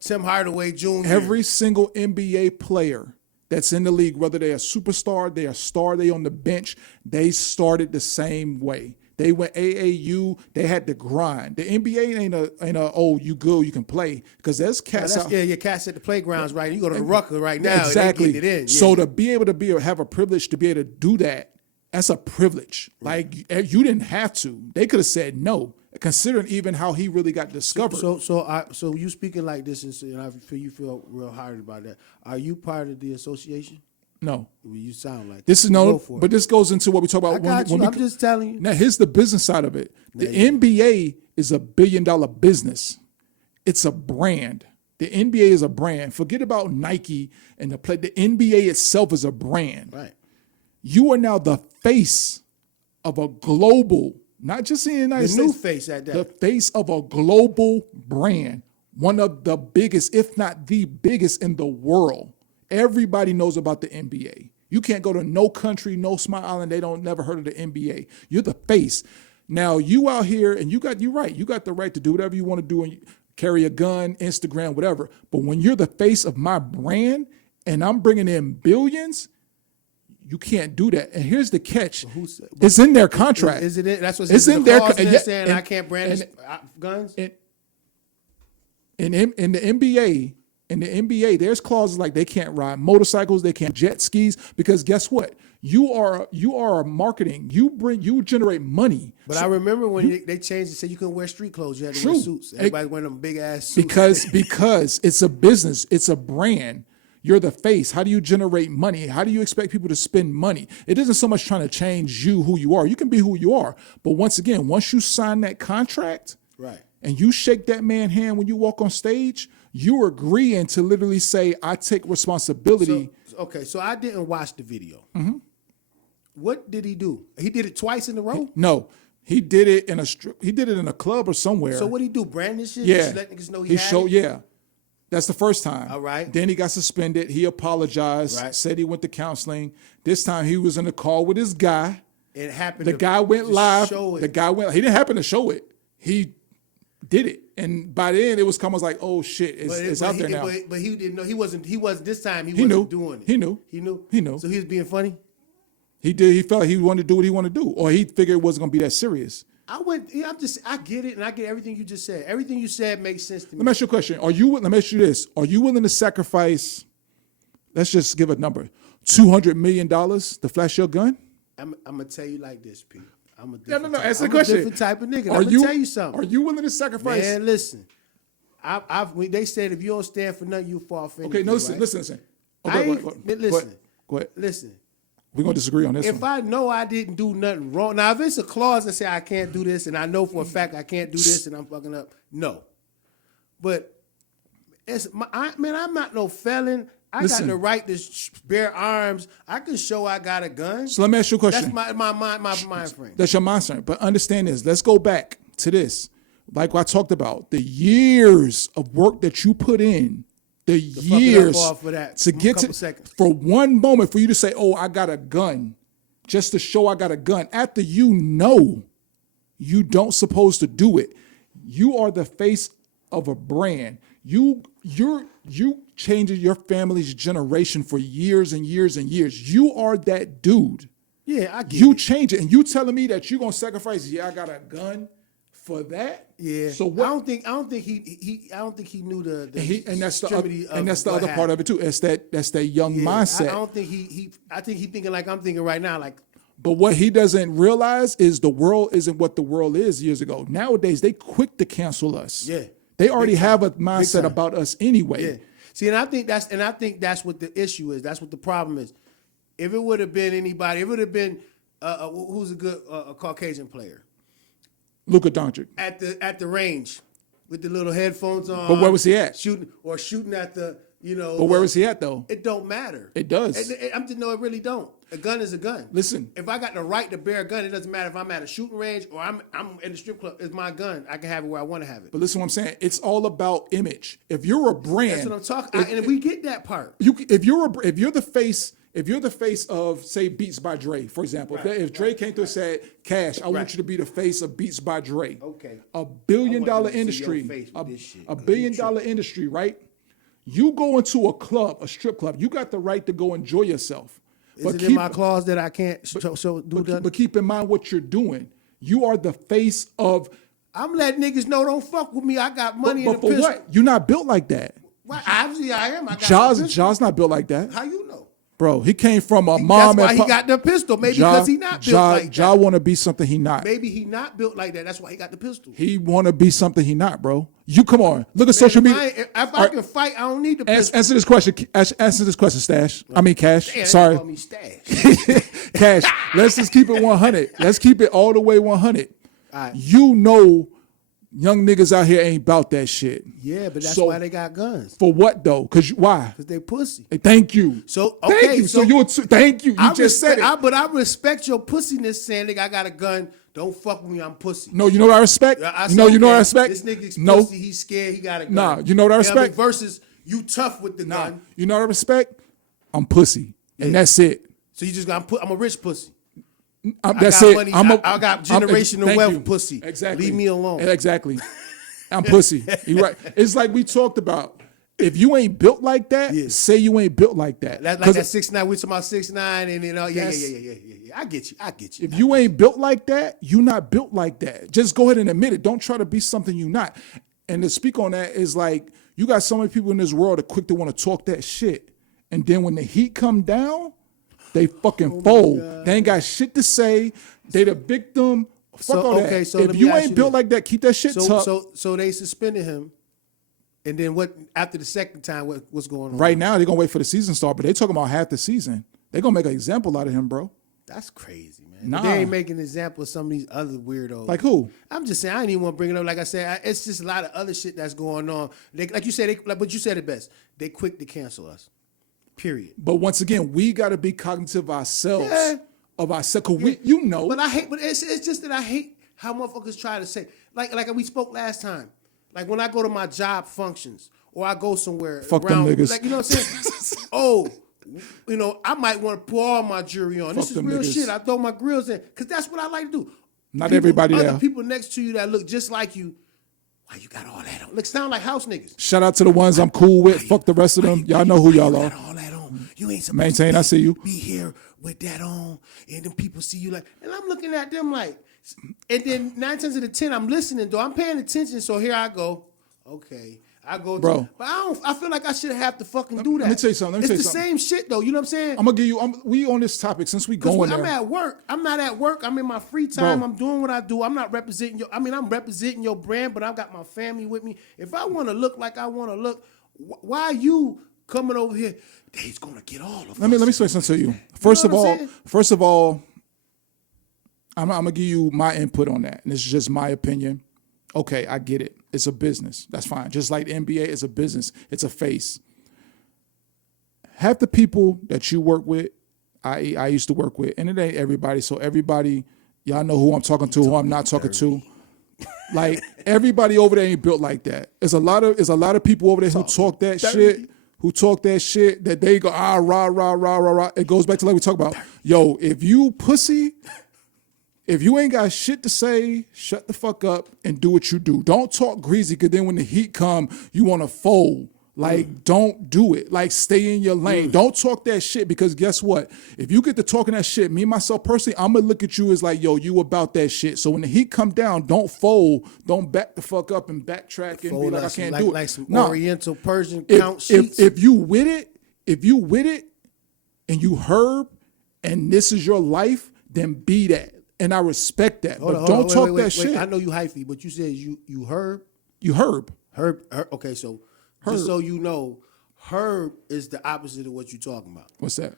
Tim Hardaway Jr. Every single NBA player that's in the league, whether they're a superstar, they're a star, they on the bench, they started the same way. They went AAU. They had to grind. The NBA ain't a oh, you good, you can play, because there's cats out. Yeah, your cats at the playgrounds, right? You go to the Rucker right now. Exactly. And they getting it in. So Yeah. to be able to have a privilege to be able to do that, that's a privilege. Like you didn't have to. They could have said no, considering even how he really got discovered. So you speaking like this, and I feel you feel real hard about that. Are you part of the association? No. Well, you sound like This is Go no, for it. but this goes into what we talk about. I got you. I'm just telling you. Now, here's the business side of it. The NBA is $1 billion business. It's a brand. The NBA is a brand. Forget about Nike and the play. The NBA itself is a brand. Right. You are now the face of a global, not just in the United The States. new face at that. The face of a global brand. One of the biggest, if not the biggest in the world. Everybody knows about the NBA. You can't go to no country, no small island, they don't never heard of the NBA. You're the face. Now you out here and you're right. You got the right to do whatever you want to do and carry a gun, Instagram, whatever. But when you're the face of my brand and I'm bringing in billions, you can't do that. And here's the catch. It's in their contract. Is it? That's what's It's in the their clause yeah, there saying and- I can't brandish and- guns. In the NBA, there's clauses like they can't ride motorcycles, they can't jet skis, because guess what? You are marketing. You generate money. But I remember when they changed it, said you couldn't wear street clothes. You had to wear True. suits. Everybody wearing them big ass suits. because it's a business, it's a brand. You're the face. How do you generate money? How do you expect people to spend money? It isn't so much trying to change you, who you are. You can be who you are. But once again, once you sign that contract, Right. and you shake that man's hand when you walk on stage, you're agreeing to literally say, I take responsibility. So I didn't watch the video. Mm-hmm. What did he do? He did it twice in a row. No, he did it in a club or somewhere. So what did he do? Brand this shit? Yeah. Just let niggas know he had showed, it? yeah. That's the first time. All right. Then he got suspended. He apologized, Right. said he went to counseling. This time he was in the call with his guy. It happened. The guy went to live. show it. The guy went. He didn't happen to show it. He did it, and by then it was kind of like, oh shit, it's out there now. But he didn't know. He wasn't this time. He knew. wasn't doing it. He knew. He knew. He knew. So he was being funny. He did. He felt like he wanted to do what he wanted to do, or he figured it wasn't going to be that serious. I get it, and I get everything you just said. Everything you said makes sense to me. Let me ask you a question. Let me ask you this. Are you willing to sacrifice, let's just give a number, $200 million to flash your gun? I'm gonna tell you like this, Pete. I'm a No. different Answer the I'm question. a different type of nigga. Are I'm gonna tell you something. Are you willing to sacrifice? Man, listen. They said if you don't stand for nothing, you fall for anything. Okay, no, listen. right? Listen. Listen. Go ahead. Listen. We're going to disagree on this If one. I know I didn't do nothing wrong, now if it's a clause that say I can't do this, and I know for a fact I can't do this, and I'm fucking up, no. But I'm not no felon. I Listen. got the right to bear arms. I can show I got a gun. So let me ask you a question. That's my mind frame. That's your mindset. But understand this. Let's go back to this. Like what I talked about, the years of work that you put in, the years off for that to get couple to, seconds. for one moment for you to say, oh, I got a gun, just to show I got a gun, after you know you don't supposed to do it. You are the face of a brand. You changing your family's generation for years and years and years. You are that dude. Yeah, I get You it. change it, and you telling me that you're gonna sacrifice? Yeah, I got a gun for that. Yeah. So what? I don't think he knew the And that's the extremity and that's the what other part happened. of it too. That's that young Yeah, mindset. I don't think I think he thinking like I'm thinking right now. Like, But what he doesn't realize is the world isn't what the world is years ago. Nowadays, they quick to cancel us. Yeah. They already Big time. have a Big mindset time. about us anyway. yeah. See, and I think that's what the issue is. That's what the problem is. If it would have been anybody, if it would have been who's a good Caucasian player Luka Doncic. at the range with the little headphones on. But where was he at? Shooting at the But where was he at though? It don't matter. It does. I'm just no, it really don't. A gun is a gun. Listen. If I got the right to bear a gun, it doesn't matter if I'm at a shooting range or I'm in the strip club. It's my gun. I can have it where I want to have it. But listen, what I'm saying, it's all about image. If you're a brand, That's what I'm talking. And we get that part. if you're the face of say Beats by Dre, for example, if Dre came through and said, Cash, I want you to be the face of Beats by Dre. Okay. $1 billion I want you to see your industry, face with this shit, a $1 'cause billion you industry, right? You go into a club, a strip club, you got the right to go enjoy yourself. Is it in my clause that I can't do that? But keep in mind what you're doing. You are the face of. I'm letting niggas know don't fuck with me. I got money But in the for pistol. what? You're not built like that. Well, obviously I am. I got the pistol. Jaws not built like that. How you know? Bro, he came from a mom That's why and he got the pistol. Maybe because he not built like Ja that. want to be something he not. Maybe he not built like that. That's why he got the pistol. He want to be something he not, bro. You come on. Look at social media. If I can fight, I don't need the pistol. Answer this question. Answer this question, Stash. I mean, Cash. Damn, Sorry. they call me Stash. Cash. Let's just keep it 100. Let's keep it all the way 100. All right. You know, young niggas out here ain't about that shit. Yeah, but that's So- why they got guns. For what though? Why? Because they pussy. Hey, thank you. So, thank okay, you. so Thank you. You just said it. But I respect your pussiness saying, nigga, I got a gun. Don't fuck with me. I'm pussy. No, you know what I respect? I You know what I okay, respect? This nigga's No. pussy. He's scared. He got a gun. Nah, you know what I what respect? Versus you tough with the Nah. gun. You know what I respect? I'm pussy. And that's it. So you just got. I'm a rich pussy. That's got it. money. I'm a, I got I'm- generational thank wealth, you. pussy. Exactly. Leave me alone. Exactly. I'm pussy. You right. It's like we talked about. If you ain't built like that, Yeah. say you ain't built like that. That's like 'Cause that 6'9". We talking about 6'9", and you know, yeah. I get you. if you ain't built like that, you not built like that. Just go ahead and admit it. Don't try to be something you not. And to speak on that is like, you got so many people in this world that quick to want to talk that shit. And then when the heat come down, they fucking fold. They ain't got shit to say. They the victim. Fuck So, all okay, that. so let if me you ask ain't you built this. like that, keep that shit tough. So they suspended him, and then what? After the second time, what's going on? Right now, they're gonna wait for the season start, but they talking about half the season. They're gonna make an example out of him, bro. That's crazy, man. Nah. They ain't making an example of some of these other weirdos. Like who? I'm just saying, I didn't even want to bring it up. Like I said, it's just a lot of other shit that's going on. Like you said, but you said it best. They quick to cancel us. Period. But once again, we gotta be cognitive ourselves Yeah. of ourselves. 'Cause we, you know, But it's just that I hate how motherfuckers try to say, like we spoke last time. Like when I go to my job functions or I go somewhere Fuck them around, niggas. like, you know what I'm saying? Oh, you know, I might want to pour all my jewelry on. This Fuck is them real niggas. shit. I throw my grills in because that's what I like to do. Not everybody other there. people next to you that look just like you. Why you got all that on? Look, sound like house niggas. Shout out to the ones I'm cool with. Fuck the rest of them. Y'all know who y'all You are. got all that on. You ain't supposed Maintain, to I see you. be here with that on, and then people see you like, and I'm looking at them like, and then 9 times out of 10, I'm listening though. I'm paying attention. So here I go. Okay. I go, Bro. but I feel like I should have to fucking do that. Let me tell you something. It's the same shit though. You know what I'm saying? I'm gonna give you. We on this topic since we going I'm there. at work. I'm not at work. I'm in my free time. Bro. I'm doing what I do. I'm not representing your. I'm representing your brand, but I've got my family with me. If I want to look like I want to look, why are you coming over here? He's gonna get all of us. Let me say something to you. First know of what I'm all, saying? I'm gonna give you my input on that, and it's just my opinion. Okay, I get it. It's a business. That's fine. Just like the NBA is a business. It's a face. Half the people that you work with, I used to work with, and it ain't everybody. So everybody, y'all know who I'm talking to, who I'm not talking to. Like everybody over there ain't built like that. There's a lot of people over there who talk that shit. Who talk that shit that they go rah rah rah rah rah. It goes back to like we talk about. Yo, if you pussy. If you ain't got shit to say, shut the fuck up and do what you do. Don't talk greasy, because then when the heat come, you want to fold. Like, don't do it. Like, stay in your lane. Don't talk that shit, because guess what? If you get to talking that shit, me, myself, personally, I'm going to look at you as like, yo, you about that shit. So when the heat come down, don't fold. Don't back the fuck up and backtrack and be like, I can't do it. Like some Nah. Oriental Persian count sheets. If you with it, and you herb, and this is your life, then be that. And I respect that. But don't talk that shit. I know you hyphy, but you said you herb. You herb. Herb. Okay, so just so you know, herb is the opposite of what you're talking about. What's that?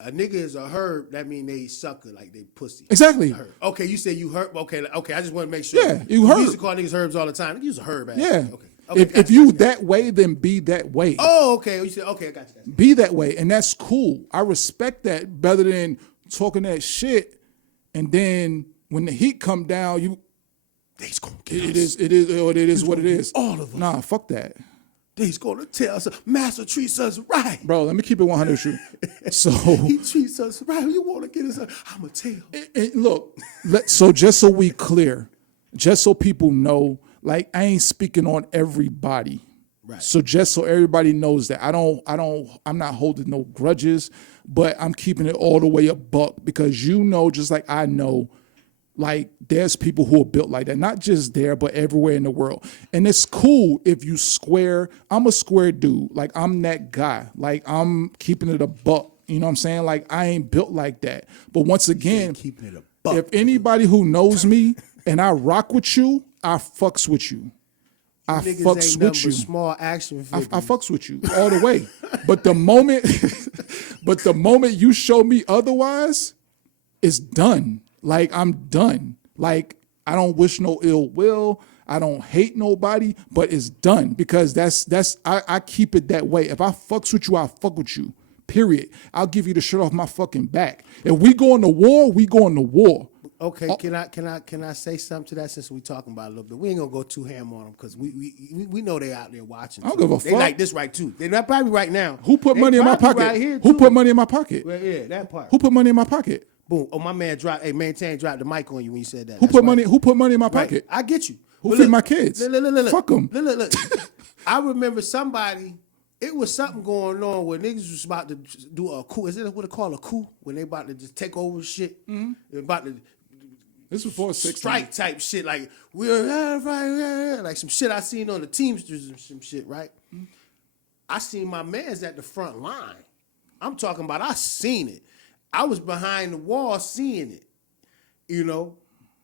A nigga is a herb. That mean they sucker, like they pussy. Exactly. Herb. Okay, you said you herb. Okay. I just want to make sure. Yeah, you We herb. used to call niggas herbs all the time. Niggas use a herb. Actually. Yeah. Okay. If you that way, then be that way. Oh, okay. You said okay. I got you. Be that way, and that's cool. I respect that better than talking that shit, and then when the heat come down, They's gonna get it us. is what it is. All of us. Nah, fuck that. They's gonna tell us, Master treats us right. Bro, let me keep it 100 with you. So He treats us right. You want to get us? I'ma tell. and look, so just so we clear, just so people know, like I ain't speaking on everybody. Right. So just so everybody knows that I'm not holding no grudges, but I'm keeping it all the way a buck, because just like I know, like there's people who are built like that, not just there, but everywhere in the world. And it's cool if you square. I'm a square dude. Like I'm that guy. Like I'm keeping it a buck. You know what I'm saying? Like I ain't built like that. But once again, Keeping it a buck. if anybody who knows me and I rock with you, I fucks with you. I Niggas fucks ain't nothing with you. but small action figures. I fucks with you all the way. But the moment you show me otherwise, it's done. Like I'm done. Like I don't wish no ill will. I don't hate nobody, but it's done, because I keep it that way. If I fucks with you, I fuck with you. Period. I'll give you the shirt off my fucking back. If we going to war, we going to war. Okay, can I say something to that, since we talking about it a little bit? We ain't gonna go too ham on them, because we know they out there watching. I don't give a They fuck. like this right too. They're not probably right now. Who put They money in my probably pocket? Right here Who too. put money in my pocket? Well, yeah, that part. Who put money in my pocket? Boom. Oh, my man dropped. Hey, Maintain dropped the mic on you when you said that. Who That's put right. money? Who put money in my Right. pocket? I get you. Who But feed look, my kids? Look. Fuck 'em. Look. I remember somebody. It was something going on where niggas was about to do a coup. Is it what they call a coup? When they about to just take over shit. Mm-hmm. They're about to This was before 6. strike type shit, like we're like some shit I seen on the Teamsters and some shit, right? I seen my mans at the front line. I'm talking about I seen it. I was behind the wall seeing it,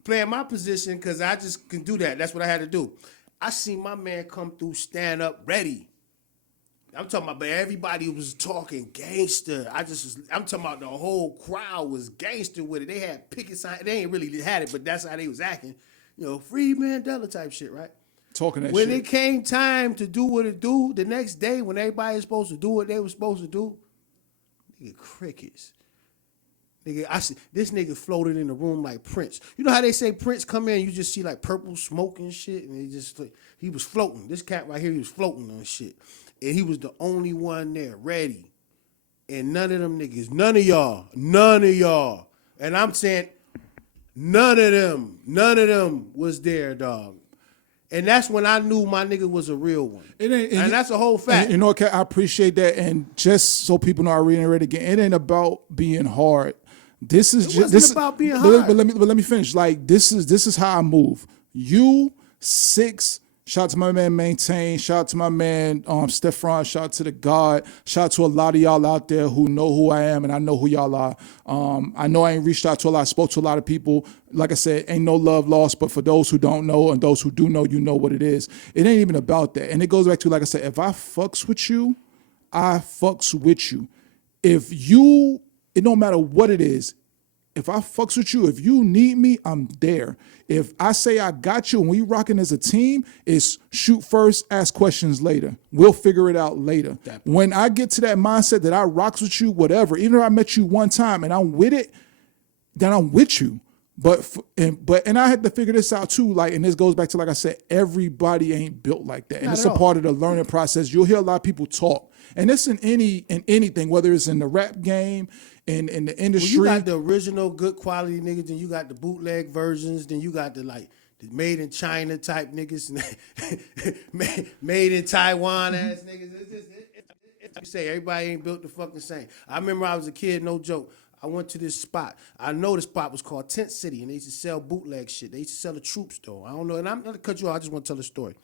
playing my position, because I just can do that. That's what I had to do. I seen my man come through, stand up, ready. I'm talking about, but everybody was talking gangster. I'm talking about the whole crowd was gangster with it. They had picket signs. They ain't really had it, but that's how they was acting. Free Mandela type shit, right? Talking that When shit. it came time to do what it do, the next day when everybody was supposed to do what they was supposed to do, nigga, crickets. Nigga, this nigga floated in the room like Prince. You know how they say Prince come in, you just see like purple smoke and shit, and he was floating. This cat right here, he was floating on shit. And he was the only one there, ready. And none of them niggas, none of y'all. And I'm saying, none of them was there, dog. And that's when I knew my nigga was a real one. And that's a whole fact. And, you know, okay, I appreciate that. And just so people know, I reiterate again, it ain't about being hard. This is just wasn't about being hard. But let me finish. Like this is how I move. You 6. Shout out to my man Maintain. Shout out to my man Stefan. Shout out to the God. Shout out to a lot of y'all out there who know who I am and I know who y'all are. I know I ain't reached out to a lot. I spoke to a lot of people. Like I said, ain't no love lost. But for those who don't know and those who do know, you know what it is. It ain't even about that. And it goes back to, like I said, if I fucks with you, I fucks with you. If you, it don't matter what it is. If I fucks with you, if you need me, I'm there. If I say I got you and we rocking as a team, it's shoot first, ask questions later. We'll figure it out later. When I get to that mindset that I rocks with you, whatever, even if I met you one time and I'm with it, then I'm with you. But I had to figure this out too. Like, and this goes back to, like I said, everybody ain't built like that, and it's a part of the learning process. You'll hear a lot of people talk, and it's in anything, whether it's in the rap game, in the industry. Well, you got the original good quality niggas, then you got the bootleg versions, then you got the made in China type niggas, made in Taiwan ass niggas. You say everybody ain't built the fucking same. I remember I was a kid, no joke. I went to this spot. I know the spot was called Tent City, and they used to sell bootleg shit. They used to sell the Troops, though. I don't know, and I'm not gonna cut you off. I just want to tell a story.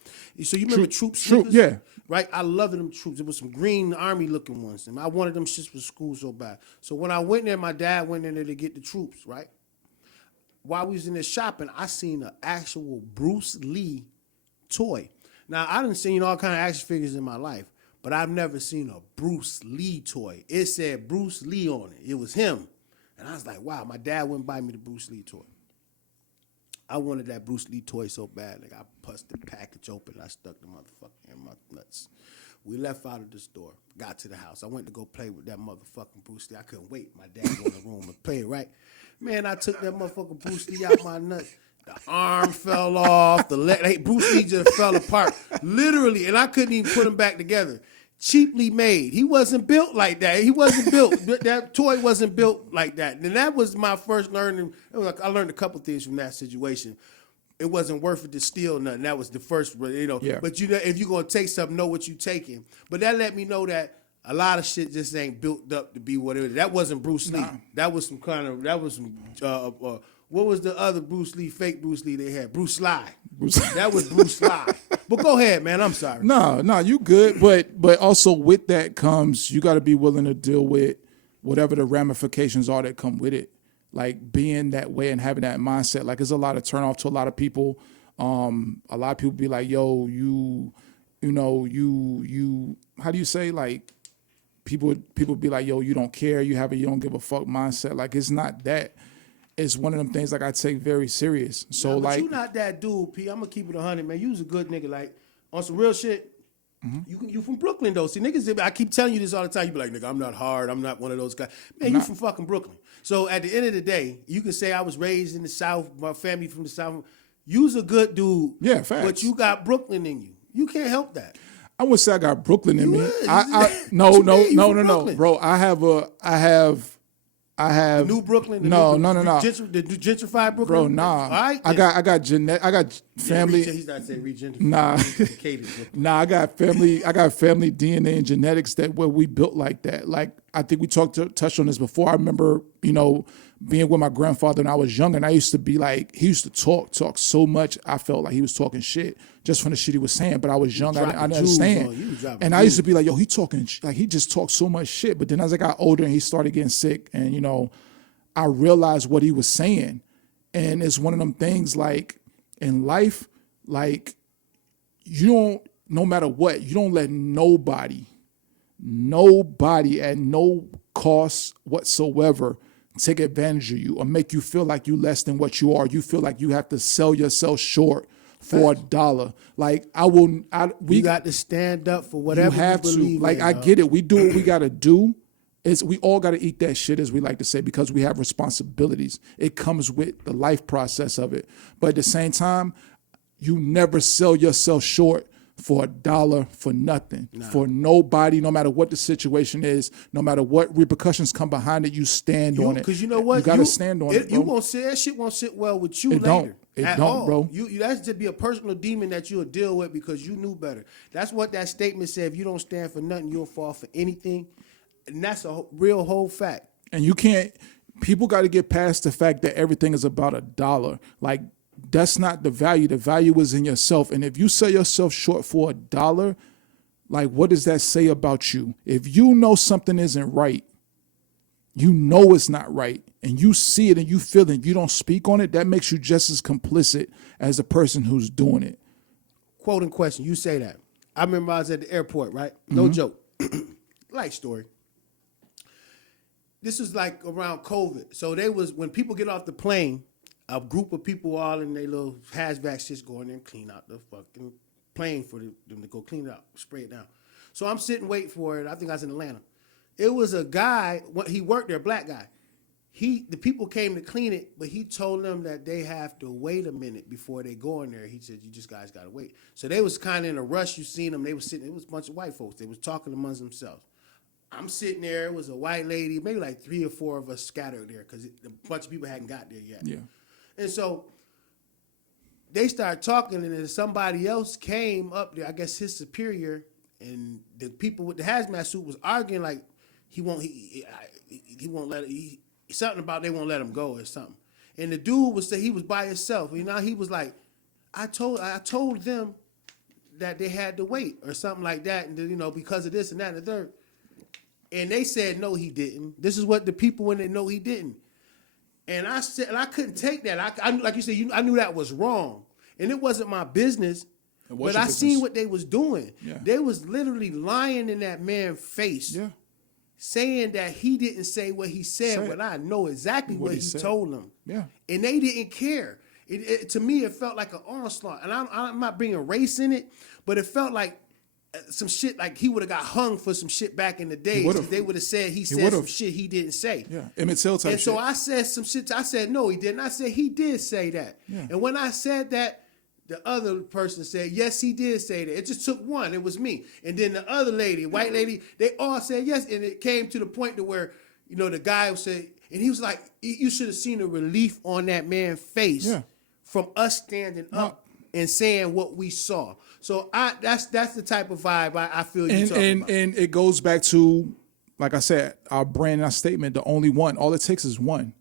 So you remember Troops? Troops, yeah. Right? I loved them Troops. It was some green army-looking ones, and I wanted them shits for school so bad. So when I went there, my dad went in there to get the Troops, right? While we was in there shopping, I seen an actual Bruce Lee toy. Now, I done seen all kind of action figures in my life, but I've never seen a Bruce Lee toy. It said Bruce Lee on it. It was him. And I was like, wow, my dad wouldn't buy me the Bruce Lee toy. I wanted that Bruce Lee toy so bad. Like, I pussed the package open. I stuck the motherfucker in my nuts. We left out of the store, got to the house. I went to go play with that motherfucking Bruce Lee. I couldn't wait. My dad go in the room and play, right? Man, I took that motherfucking Bruce Lee out my nuts. The arm fell off. The leg, hey, Bruce Lee just fell apart. Literally, and I couldn't even put them back together. Cheaply made. He wasn't built like that. He wasn't built. That toy wasn't built like that. And that was my first learning. I learned a couple things from that situation. It wasn't worth it to steal nothing. That was the first, Yeah. But if you're going to take something, know what you're taking. But that let me know that a lot of shit just ain't built up to be what it is. That wasn't Bruce Lee. That was what was the other Bruce Lee, fake Bruce Lee they had? Bruce Lee. That was Bruce Lee. But go ahead, man. I'm sorry. No, you good. But also with that comes, you got to be willing to deal with whatever the ramifications are that come with it. Like being that way and having that mindset. Like it's a lot of turn off to a lot of people. A lot of people be like, yo, you how do you say, like, people be like, yo, you don't care, you don't give a fuck mindset. Like it's not that. It's one of them things like I take very serious. So but like you not that dude, P. I'm gonna keep it 100, man. You was a good nigga, like on some real shit. You from Brooklyn though. See, niggas, I keep telling you this all the time. You be like, nigga, I'm not hard. I'm not one of those guys. Man, you from fucking Brooklyn. So at the end of the day, you can say I was raised in the South, my family from the South. You's a good dude. Yeah, facts. But you got Brooklyn in you. You can't help that. I would say I got Brooklyn in me. No, No, bro. I have the new Brooklyn. The gentrified Brooklyn. Bro, nah. All right, I got family. He's not saying regentrified. Nah, I got family DNA and genetics that where we built like that. Like I think we touched on this before. I remember, being with my grandfather when I was young, and I used to be like, he used to talk so much. I felt like he was talking shit just from the shit he was saying. But I was young, I didn't understand. And I used to be like, yo, he talking, like he just talked so much shit. But then as I got older and he started getting sick, and I realized what he was saying. And it's one of them things, like in life, like no matter what, you don't let nobody at no cost whatsoever take advantage of you or make you feel like you less than what you are. You feel like you have to sell yourself short for $1. Like we got to stand up for whatever you have believe to. Like in, I get it. We do what we got to do. We all got to eat that shit, as we like to say, because we have responsibilities. It comes with the life process of it. But at the same time, you never sell yourself short for $1 for nothing, for nobody, no matter what the situation is, no matter what repercussions come behind it, you stand on it. Because you know what? You got to stand on it, bro. You won't sit, that shit won't sit well with you It later. don't. It at don't, all. bro. You that's to be a personal demon that you'll deal with because you knew better. That's what that statement said. If you don't stand for nothing, you'll fall for anything. And that's a real whole fact. And you can't, people got to get past the fact that everything is about $1. Like, that's not the value. The value is in yourself. And if you sell yourself short for $1, like, what does that say about you? If you know something isn't right, you know it's not right, and you see it and you feel it, you don't speak on it, that makes you just as complicit as the person who's doing it. Quote and question, you say that. I remember I was at the airport, right? No joke. Life story. This was like around COVID. So they was, when people get off the plane, a group of people all in their little hazmat shits go in there and clean out the fucking plane for them to go clean it out, spray it down. So I'm sitting waiting for it. I think I was in Atlanta. It was a guy, he worked there, black guy. The people came to clean it, but he told them that they have to wait a minute before they go in there. He said, you just guys got to wait. So they was kind of in a rush. You seen them. They was sitting, it was a bunch of white folks. They was talking amongst themselves. I'm sitting there. It was a white lady, maybe like 3 or 4 of us scattered there because a bunch of people hadn't got there yet. Yeah. And so they started talking, and then somebody else came up there, I guess his superior, and the people with the hazmat suit was arguing like he won't let something about they won't let him go or something. And the dude was say he was by himself. You know, he was like, I told them that they had to wait or something like that, and you know, because of this and that and the third. And they said no, he didn't. This is what the people when they know he didn't. And I said, and I couldn't take that. I like you said, I knew that was wrong, and it wasn't my business. But I seen what they was doing. Yeah. They was literally lying in that man's face, saying that he didn't say what he said, but I know exactly what he told them. Yeah. And they didn't care. To me, it felt like an onslaught. And I'm not bringing race in it, but it felt like some shit, like he would have got hung for some shit back in the day. They would have said he said some shit he didn't say. Yeah, Emmett Till type and so I said some shit. I said, no, he didn't. I said, he did say that. Yeah. And when I said that, the other person said, yes, he did say that. It just took one. It was me. And then the other lady, white lady, they all said yes. And it came to the point to where, you know, the guy said, and he was like, you should have seen the relief on that man's face from us standing up and saying what we saw. So that's the type of vibe I feel you're talking about. And it goes back to, like I said, our brand, our statement, the only one. All it takes is one.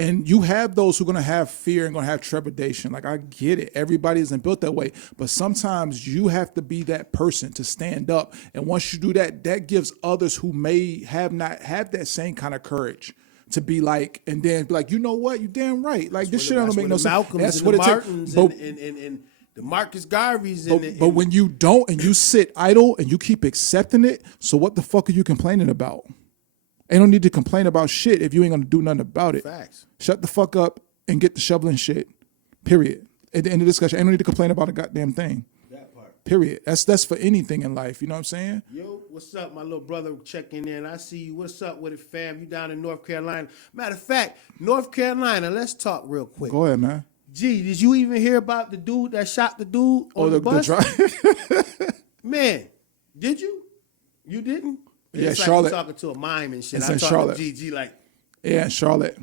And you have those who are going to have fear and going to have trepidation. Like, I get it. Everybody isn't built that way. But sometimes you have to be that person to stand up. And once you do that, that gives others who may have not have that same kind of courage to be like, and then be like, you know what? You damn right. Like, this shit don't make no sense. Malcolms That's and what the it Martins takes. and the Marcus Garveys. But when you don't and you sit idle and you keep accepting it, so what the fuck are you complaining about? Ain't no need to complain about shit if you ain't gonna do nothing about it. Facts. Shut the fuck up and get the shoveling shit. Period. At the end of the discussion, ain't no need to complain about a goddamn thing. That part. Period. That's for anything in life. You know what I'm saying? Yo, what's up, my little brother checking in? I see you. What's up with it, fam? You down in North Carolina? Matter of fact, North Carolina. Let's talk real quick. Go ahead, man. Gee, did you even hear about the dude that shot the dude on the bus? Man, did you? You didn't? Yeah, it's like Charlotte. I'm talking to a mime and shit. It's I'm in talking Charlotte. to GG like. Yeah, in Charlotte.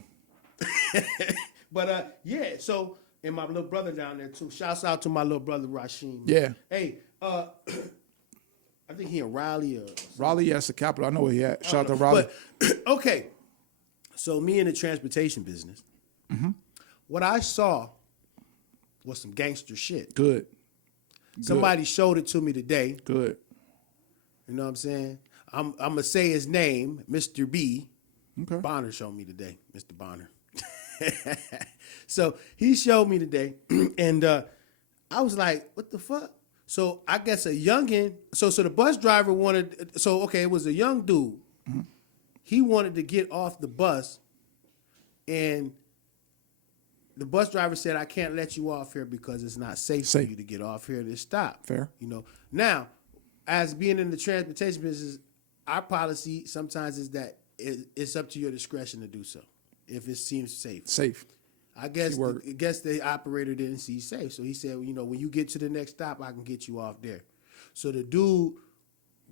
But yeah, so and my little brother down there too. Shouts out to my little brother Rasheen. Yeah. Hey, I think he in Raleigh or Raleigh, yes, the capital. I know where he at. Shout out to Raleigh. But, okay, so me in the transportation business, what I saw was some gangster shit. Good. Somebody showed it to me today. Good. You know what I'm saying? I'm gonna say his name, Mr. B. Okay. Bonner showed me today, Mr. Bonner. So he showed me today, and I was like, "What the fuck?" So I guess a youngin. So the bus driver wanted. So okay, it was a young dude. He wanted to get off the bus, and the bus driver said, "I can't let you off here because it's not safe for you to get off here. To stop." Fair. You know. Now, as being in the transportation business, our policy sometimes is that it's up to your discretion to do so if it seems safe. Safe. I guess the operator didn't see safe, so he said, you know, when you get to the next stop, I can get you off there. So the dude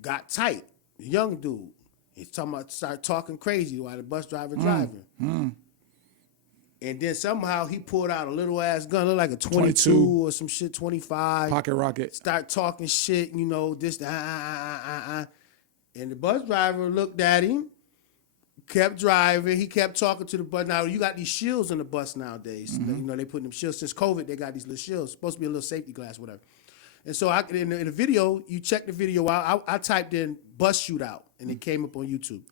got tight, the young dude. He's talking about start talking crazy while the bus driver driving. And then somehow he pulled out a little ass gun, looked like a 22 or some shit, 25. Pocket rocket. Start talking shit, this, And the bus driver looked at him, kept driving. He kept talking to the bus. Now, you got these shields in the bus nowadays. They put them shields. Since COVID, they got these little shields. Supposed to be a little safety glass, whatever. And so in the video, you check the video out. I typed in bus shootout, and it came up on YouTube.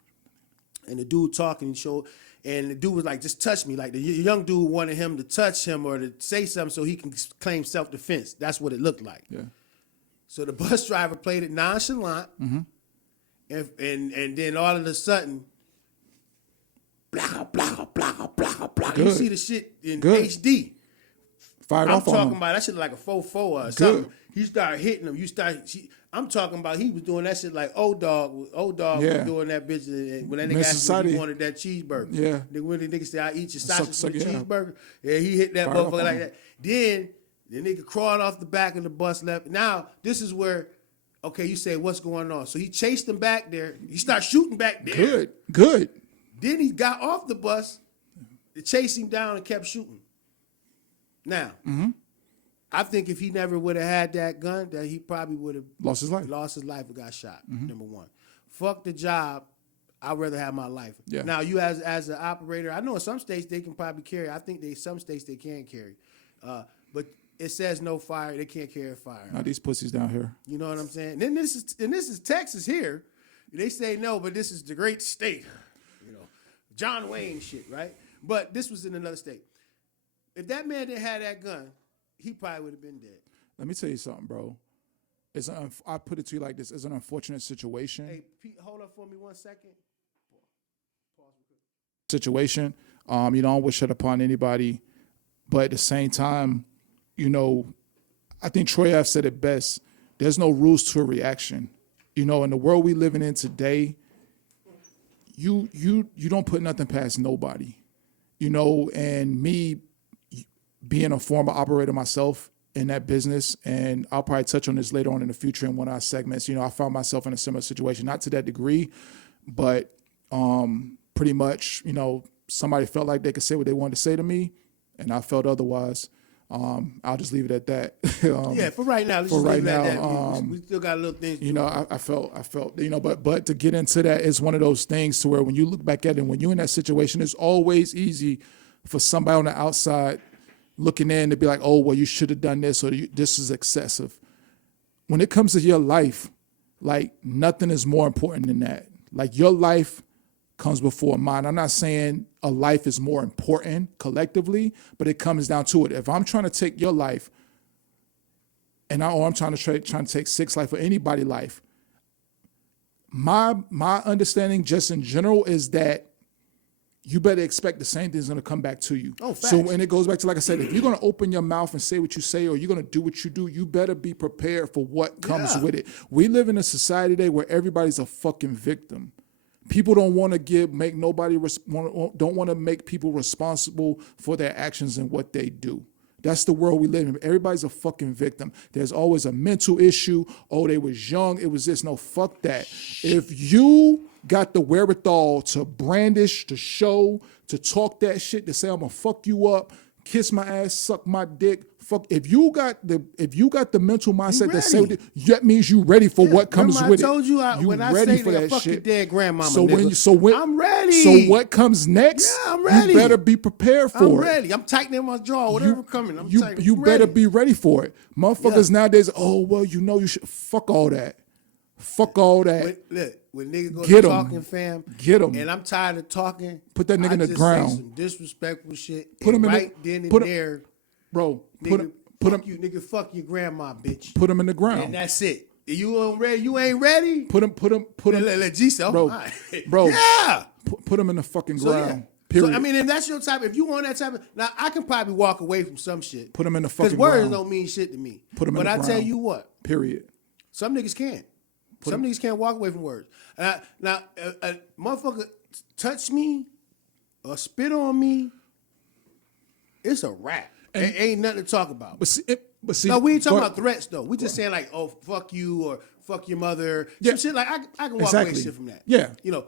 And the dude talking, and the dude was like, just touch me. Like the young dude wanted him to touch him or to say something so he can claim self-defense. That's what it looked like. Yeah. So the bus driver played it nonchalant. And then all of a sudden, blah, blah, blah, blah, blah. You see the shit in HD. Fired I'm off on talking him. about that shit like a 4-4 or something. He started hitting him. I'm talking about he was doing that shit like old dog was doing that bitch when that nigga asked him if he wanted that cheeseburger. Yeah. When the nigga said, I eat your sausage Suck, with a yeah. cheeseburger. Yeah, he hit that Fired off motherfucker on like him. that. Then the nigga crawled off the back of the bus left. Now, this is where, okay, you say, what's going on? So he chased him back there. He started shooting back there. Good. Then he got off the bus to chase him down and kept shooting. Now, I think if he never would have had that gun, that he probably would have Lost his life. or got shot. Number one. Fuck the job. I'd rather have my life. Yeah. Now, you as an operator, I know in some states they can probably carry. I think some states they can carry. But it says no fire. They can't carry a fire. Now these pussies down here. You know what I'm saying? Then this is Texas here. They say no, but this is the great state. John Wayne shit, right? But this was in another state. If that man didn't have that gun, he probably would have been dead. Let me tell you something, bro. I put it to you like this: it's an unfortunate situation. Hey, Pete, hold up for me 1 second. Situation. You don't wish it upon anybody, but at the same time, I think Troy Ave said it best. There's no rules to a reaction. In the world we living in today, you don't put nothing past nobody. And me being a former operator myself in that business, and I'll probably touch on this later on in the future in one of our segments. I found myself in a similar situation, not to that degree, but pretty much, somebody felt like they could say what they wanted to say to me, and I felt otherwise. I'll just leave it at that. Yeah, for right now. Let's just leave it at that. We still got little things. I felt, but to get into that is one of those things to where when you look back at it, when you're in that situation, it's always easy for somebody on the outside looking in to be like, oh, well, you should have done this, or this is excessive. When it comes to your life, like nothing is more important than that. Like your life comes before mine. I'm not saying a life is more important collectively, but it comes down to it. If I'm trying to take your life, or I'm trying to take Six life or anybody's life, my understanding just in general is that you better expect the same thing's gonna come back to you. Oh, facts. So when it goes back to, like I said, if you're gonna open your mouth and say what you say, or you're gonna do what you do, you better be prepared for what comes with it. We live in a society today where everybody's a fucking victim. People don't want to don't want to make people responsible for their actions and what they do. That's the world we live in. Everybody's a fucking victim. There's always a mental issue. Oh, they was young. It was this. No, fuck that. If you got the wherewithal to brandish, to show, to talk that shit, to say I'm gonna fuck you up, kiss my ass, suck my dick, fuck. If you got the mental mindset that say that means you ready for what comes with it. I told you when I say that, fuck your dead grandmama. I'm ready. So what comes next? Yeah, I'm ready. You better be prepared for it. I'm ready. I'm tightening my jaw. Whatever coming, You better be ready for it. Motherfuckers nowadays, oh well, you should fuck all that. Fuck all that. When nigga go Get to 'em. talking, fam, Get 'em. and I'm tired of talking. Put that nigga in the just ground. Say some disrespectful shit. Put him in right the, then and put there, bro. nigga, Put him. you, nigga. Fuck your grandma, bitch. Put him in the ground. And that's it. You ain't ready. You ain't ready. Put him. Let G say, Bro. Bro. Yeah. Put him in the fucking So, ground. yeah. Period. So, I mean, if that's your type, if you want that type of, now I can probably walk away from some shit. Put him in the fucking Because words ground. don't mean shit to me. Put him in but the I ground. tell you what, Period. some niggas can't. Some niggas can't walk away from words. Now, a motherfucker touch me or spit on me, it's a wrap. Ain't nothing to talk about. But see, But see, no, we ain't talking but- about threats though. We just saying like, oh, fuck you or fuck your mother. Yeah. Some shit like I can walk away shit from that. Yeah. You know.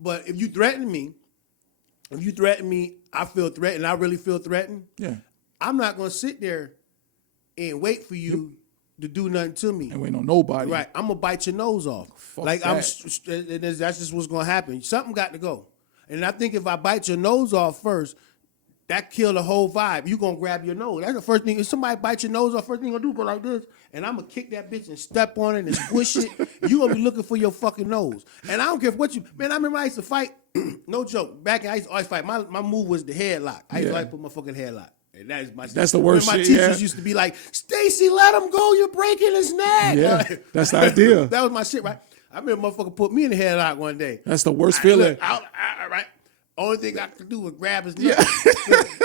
But if you threaten me, I feel threatened. I really feel threatened. Yeah. I'm not gonna sit there and wait for you to do nothing to me. And we ain't on nobody. Right, I'm gonna bite your nose off. Fuck like that. that's just what's gonna happen. Something got to go, and I think if I bite your nose off first, that kill the whole vibe. You gonna grab your nose. That's the first thing. If somebody bites your nose off, first thing you gonna do go like this, and I'm gonna kick that bitch and step on it and squish it. You gonna be looking for your fucking nose, and I don't care what you. Man, I remember I used to fight. No joke. Back in I used to always fight. My move was the headlock. I used to like put my fucking headlock. And that is my. That's the worst My shit, teachers yeah. used to be like, "Stacy, let him go. You're breaking his neck." Yeah, that's the idea. That was my shit, right? I remember motherfucker put me in the headlock one day. That's the worst feeling. Right. Only thing I could do was grab his nuts.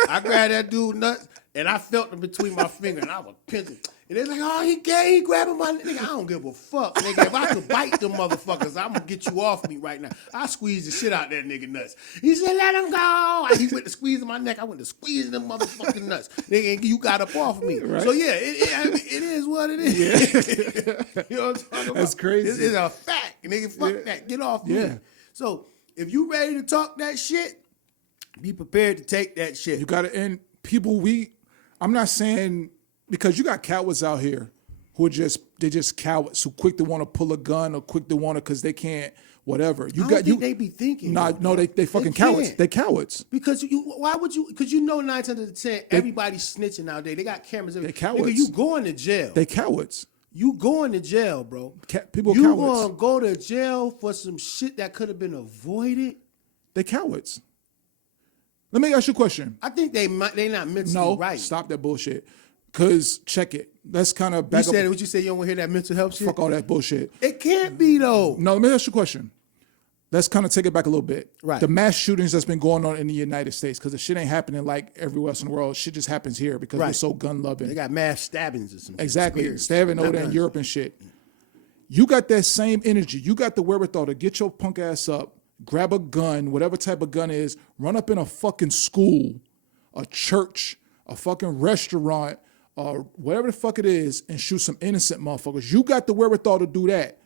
I grabbed that dude nuts, and I felt him between my fingers, and I was pinching. And they're like, "Oh, he gay, he grabbing my nigga." I don't give a fuck, nigga. If I could bite them motherfuckers, I'm gonna get you off me right now. I squeezed the shit out that nigga nuts. He said, "Let him go." He went to squeezing my neck. I went to squeezing them motherfucking nuts. Nigga, and you got up off me. Right. So yeah, it is what it is. Yeah. You know what I'm talking about? That's crazy. It's a fact, nigga. Fuck that. Get off me. Yeah. So if you ready to talk that shit, be prepared to take that shit. You gotta end people. I'm not saying because you got cowards out here who are just cowards who quick to want to pull a gun or quick to want to because they can't whatever. You I got don't think you. they be thinking. Nah, though, no, they fucking can't. cowards. They cowards. Because why would you? Because 9 times out of 10, everybody's snitching nowadays. They got cameras. They cowards. Nigga, you going to jail. They cowards. You going to jail, bro. People you cowards. gonna go to jail for some shit that could have been avoided. They cowards. Let me ask you a question. I think they not mentally No, right. stop that bullshit. Cause check it. Let's kind of You back said up. what you said. You don't want to hear that mental health shit. Fuck all that bullshit. It can't be though. No, let me ask you a question. Let's kind of take it back a little bit. Right. The mass shootings that's been going on in the United States, because the shit ain't happening like everywhere else in the world. Shit just happens here because we're Right. so gun loving. They got mass stabbings or something. Exactly. Stabbing over there in guns. Europe and shit. You got that same energy. You got the wherewithal to get your punk ass up, grab a gun, whatever type of gun is, run up in a fucking school, a church, a fucking restaurant, or whatever the fuck it is, and shoot some innocent motherfuckers. You got the wherewithal to do that.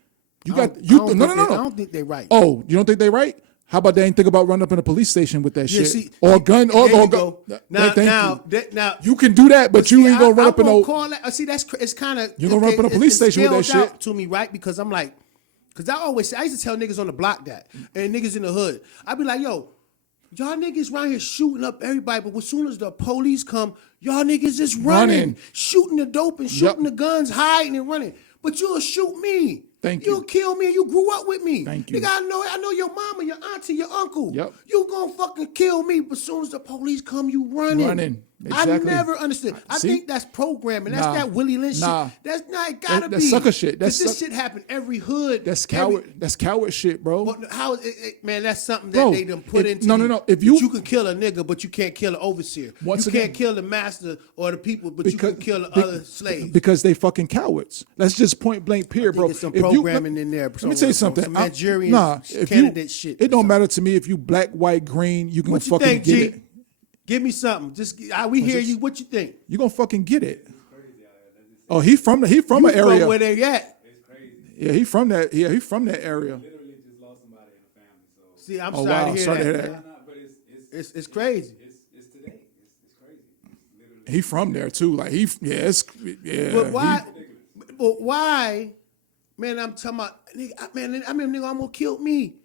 You got you. No. I don't think they right. Oh, you don't think they right? How about they ain't think about running up in a police station with that Yeah, shit see, or a gun there or you gun? go. Now, You can do that, but you ain't gonna run up in no. Call that. See, it's kind of You gonna run up in a police station with that shit? To me, right? Because I'm like, because I always say, I used to tell niggas on the block that, and niggas in the hood, I'd be like, yo, y'all niggas around here shooting up everybody, but as soon as the police come, y'all niggas just running. Shooting the dope and shooting the guns, hiding and running. But you'll shoot me. Thank you. You'll kill me and you grew up with me. Thank you. Nigga, I know your mama, your auntie, your uncle. Yep. You gonna fucking kill me, but as soon as the police come, you running. Running. I Exactly. never understood. I See? think that's programming. That's Nah. that Willie Lynch Nah. shit. That's not it gotta That's be. sucker shit. 'Cause That's this suck- shit happen every hood. That's coward. That's coward shit, bro. But how is it, man? That's something that Bro, they done put if- into. no. If you- can kill a nigga, but you can't kill an overseer. Once you again- can't kill the master or the people, but you can kill the other slaves. Because they fucking cowards. That's just point blank period, bro. there's some If you- programming in there, Let me tell you something. some I'm- Nigerian if candidate you, shit. It don't matter to me if you black, white, green. You gonna What you fucking think, get G? it. Give me something. Just we hear you. What you think? You gonna fucking get it. Oh, he from an You area. from where they at? Yeah, he from that. Yeah, he from that area. Literally just lost somebody in the family. So See, I'm Oh, sorry wow. to hear Sorry to that. hear that. man. but It's crazy. it's today. It's crazy. It's literally He from there too. Like yeah. But why? But why? Man, I'm talking about nigga. Man, I mean, nigga almost killed me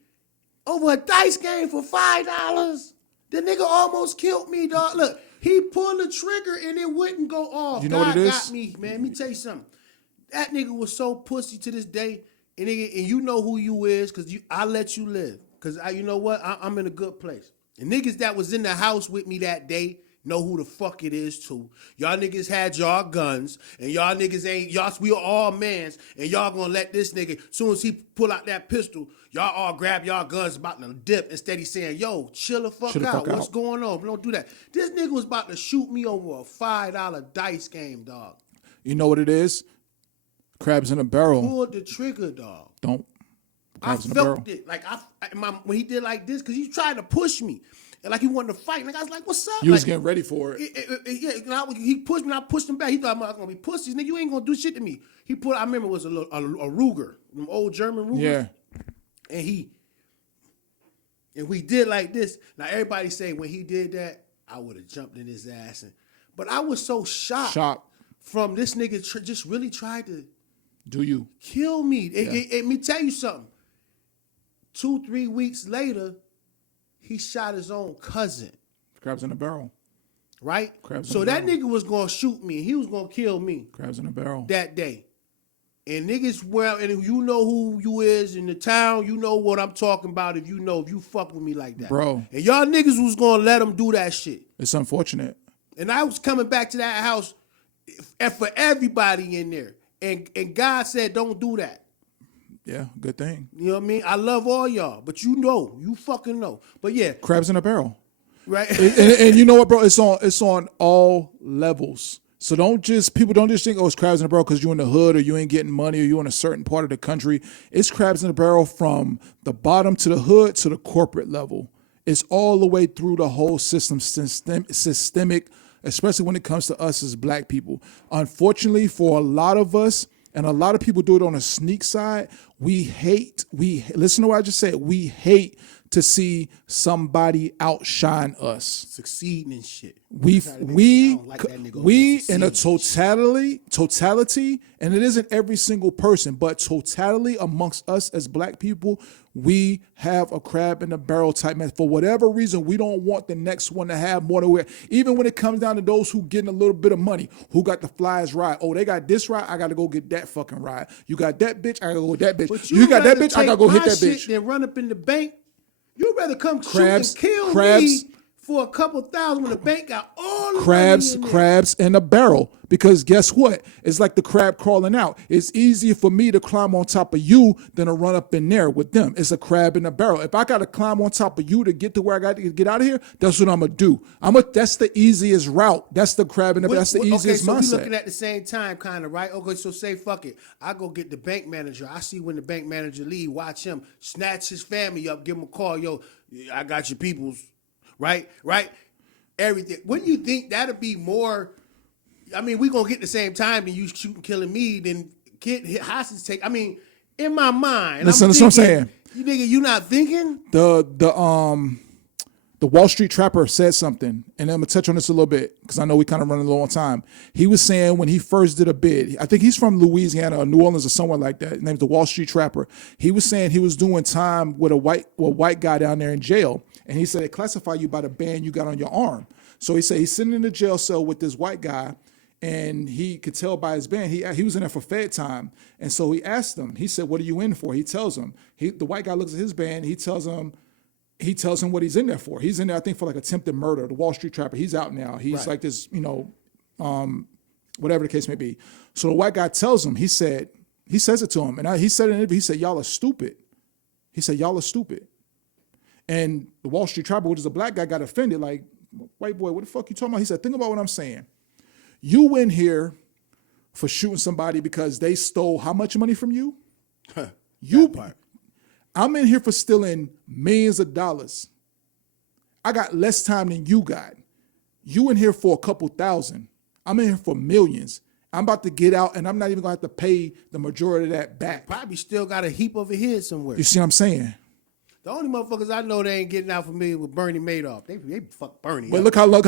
over a dice game for $5. The nigga almost killed me, dog. Look, he pulled the trigger and it wouldn't go off. You know God what it is? got me, man. Let me tell you something. That nigga was so pussy to this day, and nigga, and you know who you is, cause I let you live, cause you know what, I'm in a good place. And niggas that was in the house with me that day know who the fuck it is too. Y'all niggas had y'all guns, and y'all niggas ain't y'all. We are all mans, and y'all gonna let this nigga. Soon as he pull out that pistol, y'all all grab y'all guns about to dip. Instead, he saying, "Yo, chill the fuck Chill the out. fuck What's out." going on? Don't do that." This nigga was about to shoot me over a $5 dice game, dog. You know what it is? Crabs in a barrel. Pulled the trigger, dog. Don't. I Crabs in a barrel. felt it. Like when he did like this, because he tried to push me. and like he wanted to fight. And I was like, "What's up?" You was Like, getting ready for it. Yeah, he pushed me. And I pushed him back. He thought I'm not gonna be pussies. Nigga, you ain't gonna do shit to me. I remember it was a Ruger, an old German Ruger. Yeah. And we did like this. Now everybody say when he did that, I would have jumped in his ass. But I was so shocked from this nigga just really tried to Do you? kill me. Yeah. And let me tell you something. 2-3 weeks later, he shot his own cousin. Crabs in a barrel. Right? Crabs in So a that barrel. nigga was gonna shoot me. He was gonna kill me Crabs in a barrel. that day. And niggas, and you know who you is in the town, you know what I'm talking about if you fuck with me like that. Bro. And y'all niggas was gonna let him do that shit. It's unfortunate. And I was coming back to that house and for everybody in there. And God said, don't do that. Yeah, good thing. You know what I mean? I love all y'all, but you fucking know. But yeah, Crabs in a barrel. right? And you know what, bro? It's on all levels. So people don't just think, oh, it's crabs in a barrel because you're in the hood or you ain't getting money or you're in a certain part of the country. It's crabs in a barrel from the bottom to the hood to the corporate level. It's all the way through the whole systemic, especially when it comes to us as black people. Unfortunately, for a lot of us, and a lot of people do it on a sneak side, listen to what I just said, we hate to see somebody outshine us. Succeeding and shit. We don't like that nigga in a totality, and it isn't every single person, but totality amongst us as black people, we have a crab in the barrel type man. For whatever reason, we don't want the next one to have more to wear. Even when it comes down to those who getting a little bit of money, who got the flyest ride. Oh, they got this ride, I gotta go get that fucking ride. You got that bitch, I gotta go with that bitch. But You got that rather bitch, I gotta go take hit my that shit bitch. than run up in the bank. You'd rather come Crabs- shoot and kill crabs- me for a couple thousand when the bank got all the money in there. Crabs in a barrel. Because guess what? It's like the crab crawling out. It's easier for me to climb on top of you than to run up in there with them. It's a crab in a barrel. If I got to climb on top of you to get to where I got to get out of here, that's what I'm going to do. That's the easiest route. That's the crab in the barrel. That's the easiest okay, so mindset. we looking at the same time, kind of, right? Okay, so say fuck it. I go get the bank manager. I see when the bank manager leave, watch him, snatch his family up, give him a call. Yo, I got your peoples, right? Everything. Wouldn't you think that'd be more? I mean, we gonna get the same time than you shooting, killing me, then get hostage take. I mean, in my mind, Listen, that's what I'm saying. You nigga, you not thinking? The Wall Street Trapper said something, and I'm gonna touch on this a little bit because I know we kind of running low on time. He was saying when he first did a bid, I think he's from Louisiana or New Orleans or somewhere like that. His name's the Wall Street Trapper. He was saying he was doing time with a white guy down there in jail, and he said they classify you by the band you got on your arm. So he said he's sitting in the jail cell with this white guy, and he could tell by his band he was in there for Fed time, and so he asked him. He said, "What are you in for?" He tells him. The white guy looks at his band. He tells him what he's in there for. He's in there, I think, for like attempted murder. The Wall Street Trapper. He's out now. He's like this, whatever the case may be. So the white guy tells him. He says it to him, and he said in an interview. He said, "Y'all are stupid." He said, "Y'all are stupid." And the Wall Street Trapper, which is a black guy, got offended. Like, white boy, what the fuck you talking about? He said, "Think about what I'm saying. You in here for shooting somebody because they stole how much money from you? I'm in here for stealing millions of dollars. I got less time than you got. You in here for a couple thousand. I'm in here for millions. I'm about to get out, and I'm not even going to have to pay the majority of that back." Probably still got a heap over here somewhere. You see what I'm saying? The only motherfuckers I know they ain't getting out familiar with Bernie Madoff. They fuck Bernie. But up. look how long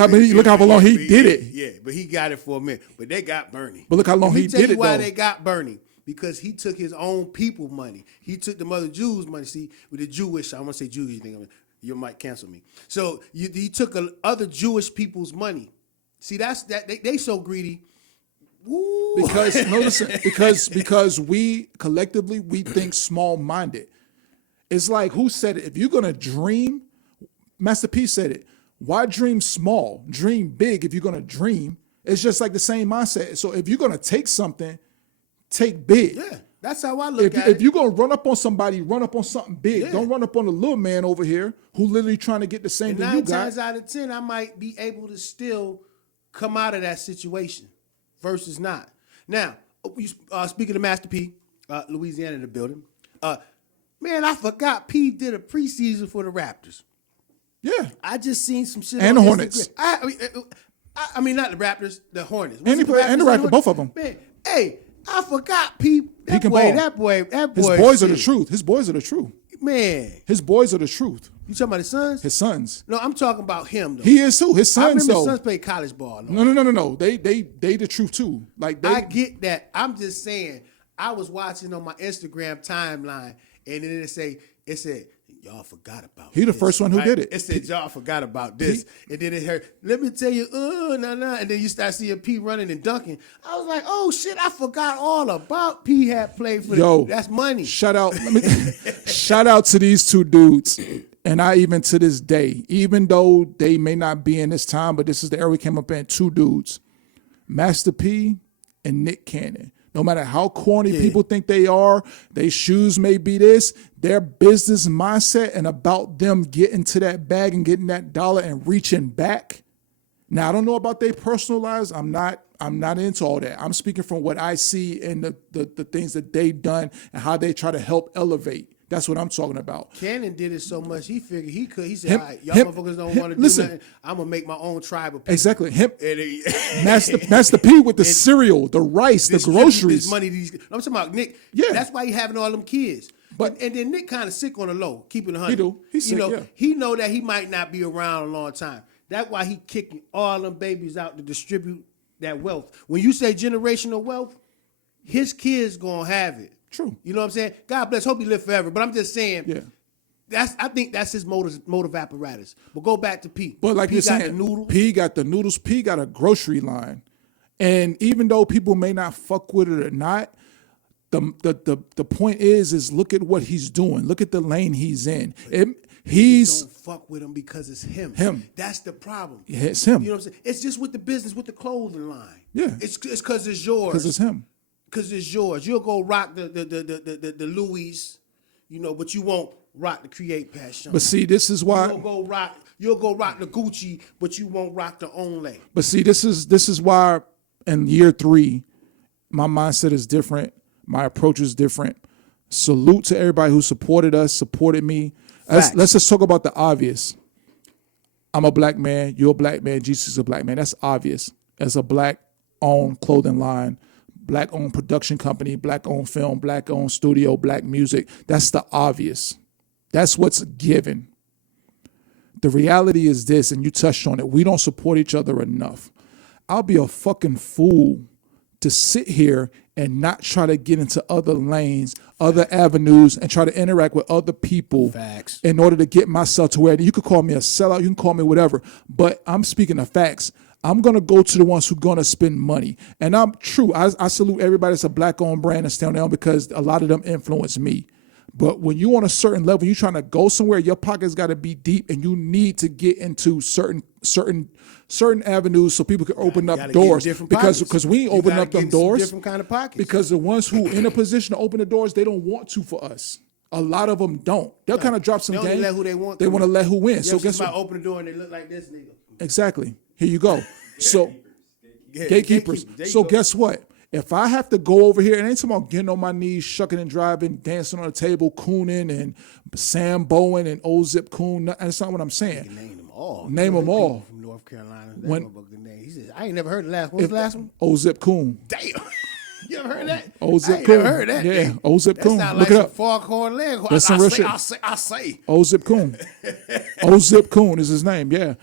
he did it. Yeah, but he got it for a minute. But they got Bernie. But look how long Let me he tell did you it, why though. they got Bernie. Because he took his own people money. He took the mother Jews' money. See, with the Jewish, I want to say Jewish thing. You might cancel me. So he took other Jewish people's money. See, that's that they so greedy. Woo. Because we collectively we think small-minded. It's like, who said it? If you're gonna dream, Master P said it. Why dream small? Dream big if you're gonna dream. It's just like the same mindset. So if you're gonna take something, take big. Yeah, that's how I look at it. If you're gonna run up on somebody, run up on something big. Yeah. Don't run up on the little man over here who literally trying to get the same And thing you 9 got. times out of 10, I might be able to still come out of that situation versus not. Now, speaking of Master P, Louisiana in the building. Man, I forgot P did a preseason for the Raptors. Yeah. I just seen some shit. And on the Instagram. Hornets. I mean, not the Raptors, the Hornets. And the Raptors, both of them. Man, hey, I forgot, Pete. He can ball. That boy. His boys are the shit. truth. His boys are the truth. Man, His boys are the truth. you talking about his sons? His sons. No, I'm talking about him though. He is too. His I sons remember though. his sons played college ball. though. No. They the truth too. Like they I get that. I'm just saying. I was watching on my Instagram timeline, and then it said, y'all forgot about He the this, first one who right? did it. It said, y'all forgot about this. And then it heard, let me tell you, nah. And then you start seeing P running and dunking. I was like, oh, shit, I forgot all about P had played for that's money. Shout out shout out to these two dudes. And I even to this day, even though they may not be in this time, but this is the era we came up in, two dudes, Master P and Nick Cannon. No matter how corny people think they are, their shoes may be this, their business mindset and about them getting to that bag and getting that dollar and reaching back. Now I don't know about their personal lives. I'm not into all that. I'm speaking from what I see and the things that they've done and how they try to help elevate. That's what I'm talking about. Cannon did it so much, he figured he could. He said, Him- all right, y'all him- motherfuckers don't him- want to do listen. nothing. I'm going to make my own tribe of people. Exactly. Him, And he- Master P with the cereal, the rice, the distribute groceries. This money to these, I'm talking about Nick. Yeah. That's why he having all them kids. But- and then Nick kind of sick on the low, keeping 100. He do. He's sick, yeah. He know that he might not be around a long time. That's why he kicking all them babies out to distribute that wealth. When you say generational wealth, his kids gonna have it. True. You know what I'm saying? God bless. Hope he live forever. But I'm just saying. Yeah. I think that's his motive apparatus. But go back to P. But like P you're got saying, the noodles. P got the noodles. P got a grocery line, and even though people may not fuck with it or not, the point is look at what he's doing. Look at the lane he's in. He's Don't fuck with him because it's him. Him. That's the problem. it's him You know what I'm saying? It's just with the business, with the clothing line. Yeah. It's because it's yours. because it's him. Because it's yours. You'll go rock the Louis, but you won't rock the Create Passion. But see, this is why. You'll go rock the Gucci, but you won't rock the Only. But see, this is why in year 3, my mindset is different. My approach is different. Salute to everybody who supported us, supported me. Let's just talk about the obvious. I'm a black man. You're a black man. Jesus is a black man. That's obvious. As a black-owned clothing line, black-owned production company, black-owned film, black-owned studio, black music. That's the obvious. That's what's given. The reality is this, and you touched on it. We don't support each other enough. I'll be a fucking fool to sit here and not try to get into other lanes, other avenues, and try to interact with other people Facts. in order to get myself to where you could call me a sellout, you can call me whatever, but I'm speaking of facts. I'm going to go to the ones who are going to spend money. And I'm true. I salute everybody that's a black-owned brand and stay on because a lot of them influence me. But when you on a certain level, you're trying to go somewhere, your pockets got to be deep and you need to get into certain avenues so people can open up gotta get in doors. different Because pockets. we ain't You open gotta up them get in some doors. different kind of pockets. Because the ones who in a position to open the doors, they don't want to for us. A lot of them don't. They'll kind of drop some They only game. let who they want They come want to in. let who win. You So ever guess see somebody what? open the door and they look like this nigga. Exactly. Here you go. So Yeah, gatekeepers. There you So go. guess what? If I have to go over here, and ain't talking about getting on my knees, shucking and driving, dancing on the table, cooning, and Sam Bowen and Old Zip Coon, that's not what I'm saying. Name them all. Name 'em all. From North Carolina. When- He says, I ain't never heard the last one. What's the last one? Old Zip Coon. Damn. You ever heard that? Old Zip I ain't Coon. never heard that. Yeah, Old Zip That Coon. sound Look like it some up. foghorn leghorn. That's some real shit. I say. Old Zip Coon. Old Zip Coon is his name, yeah.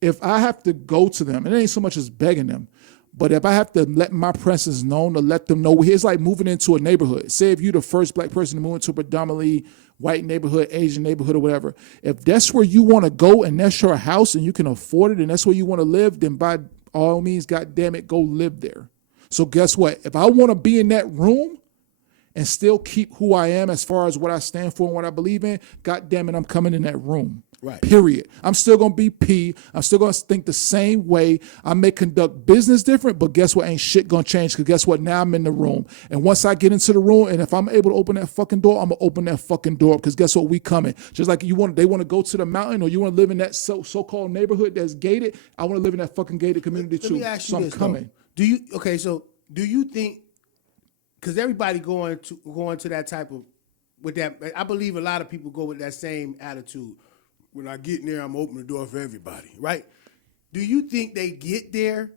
If I have to go to them, and it ain't so much as begging them, but if I have to let my presence known to let them know, it's like moving into a neighborhood. Say if you're the first black person to move into a predominantly white neighborhood, Asian neighborhood, or whatever. If that's where you want to go and that's your house and you can afford it and that's where you want to live, then by all means, God damn it, go live there. So guess what? If I want to be in that room and still keep who I am as far as what I stand for and what I believe in, God damn it, I'm coming in that room. Right. Period. I'm still going to be P. I'm still going to think the same way. I may conduct business different, but guess what? Ain't shit going to change because guess what? Now I'm in the room. And once I get into the room and if I'm able to open that fucking door, I'm going to open that fucking door because guess what? We coming. Just like they want to go to the mountain or you want to live in that so-called neighborhood that's gated. I want to live in that fucking gated community Let too. me ask you So I'm this, coming. though. Do you think, because everybody going to that type of with that. I believe a lot of people go with that same attitude. When I get in there, I'm open the door for everybody, right? Do you think they get there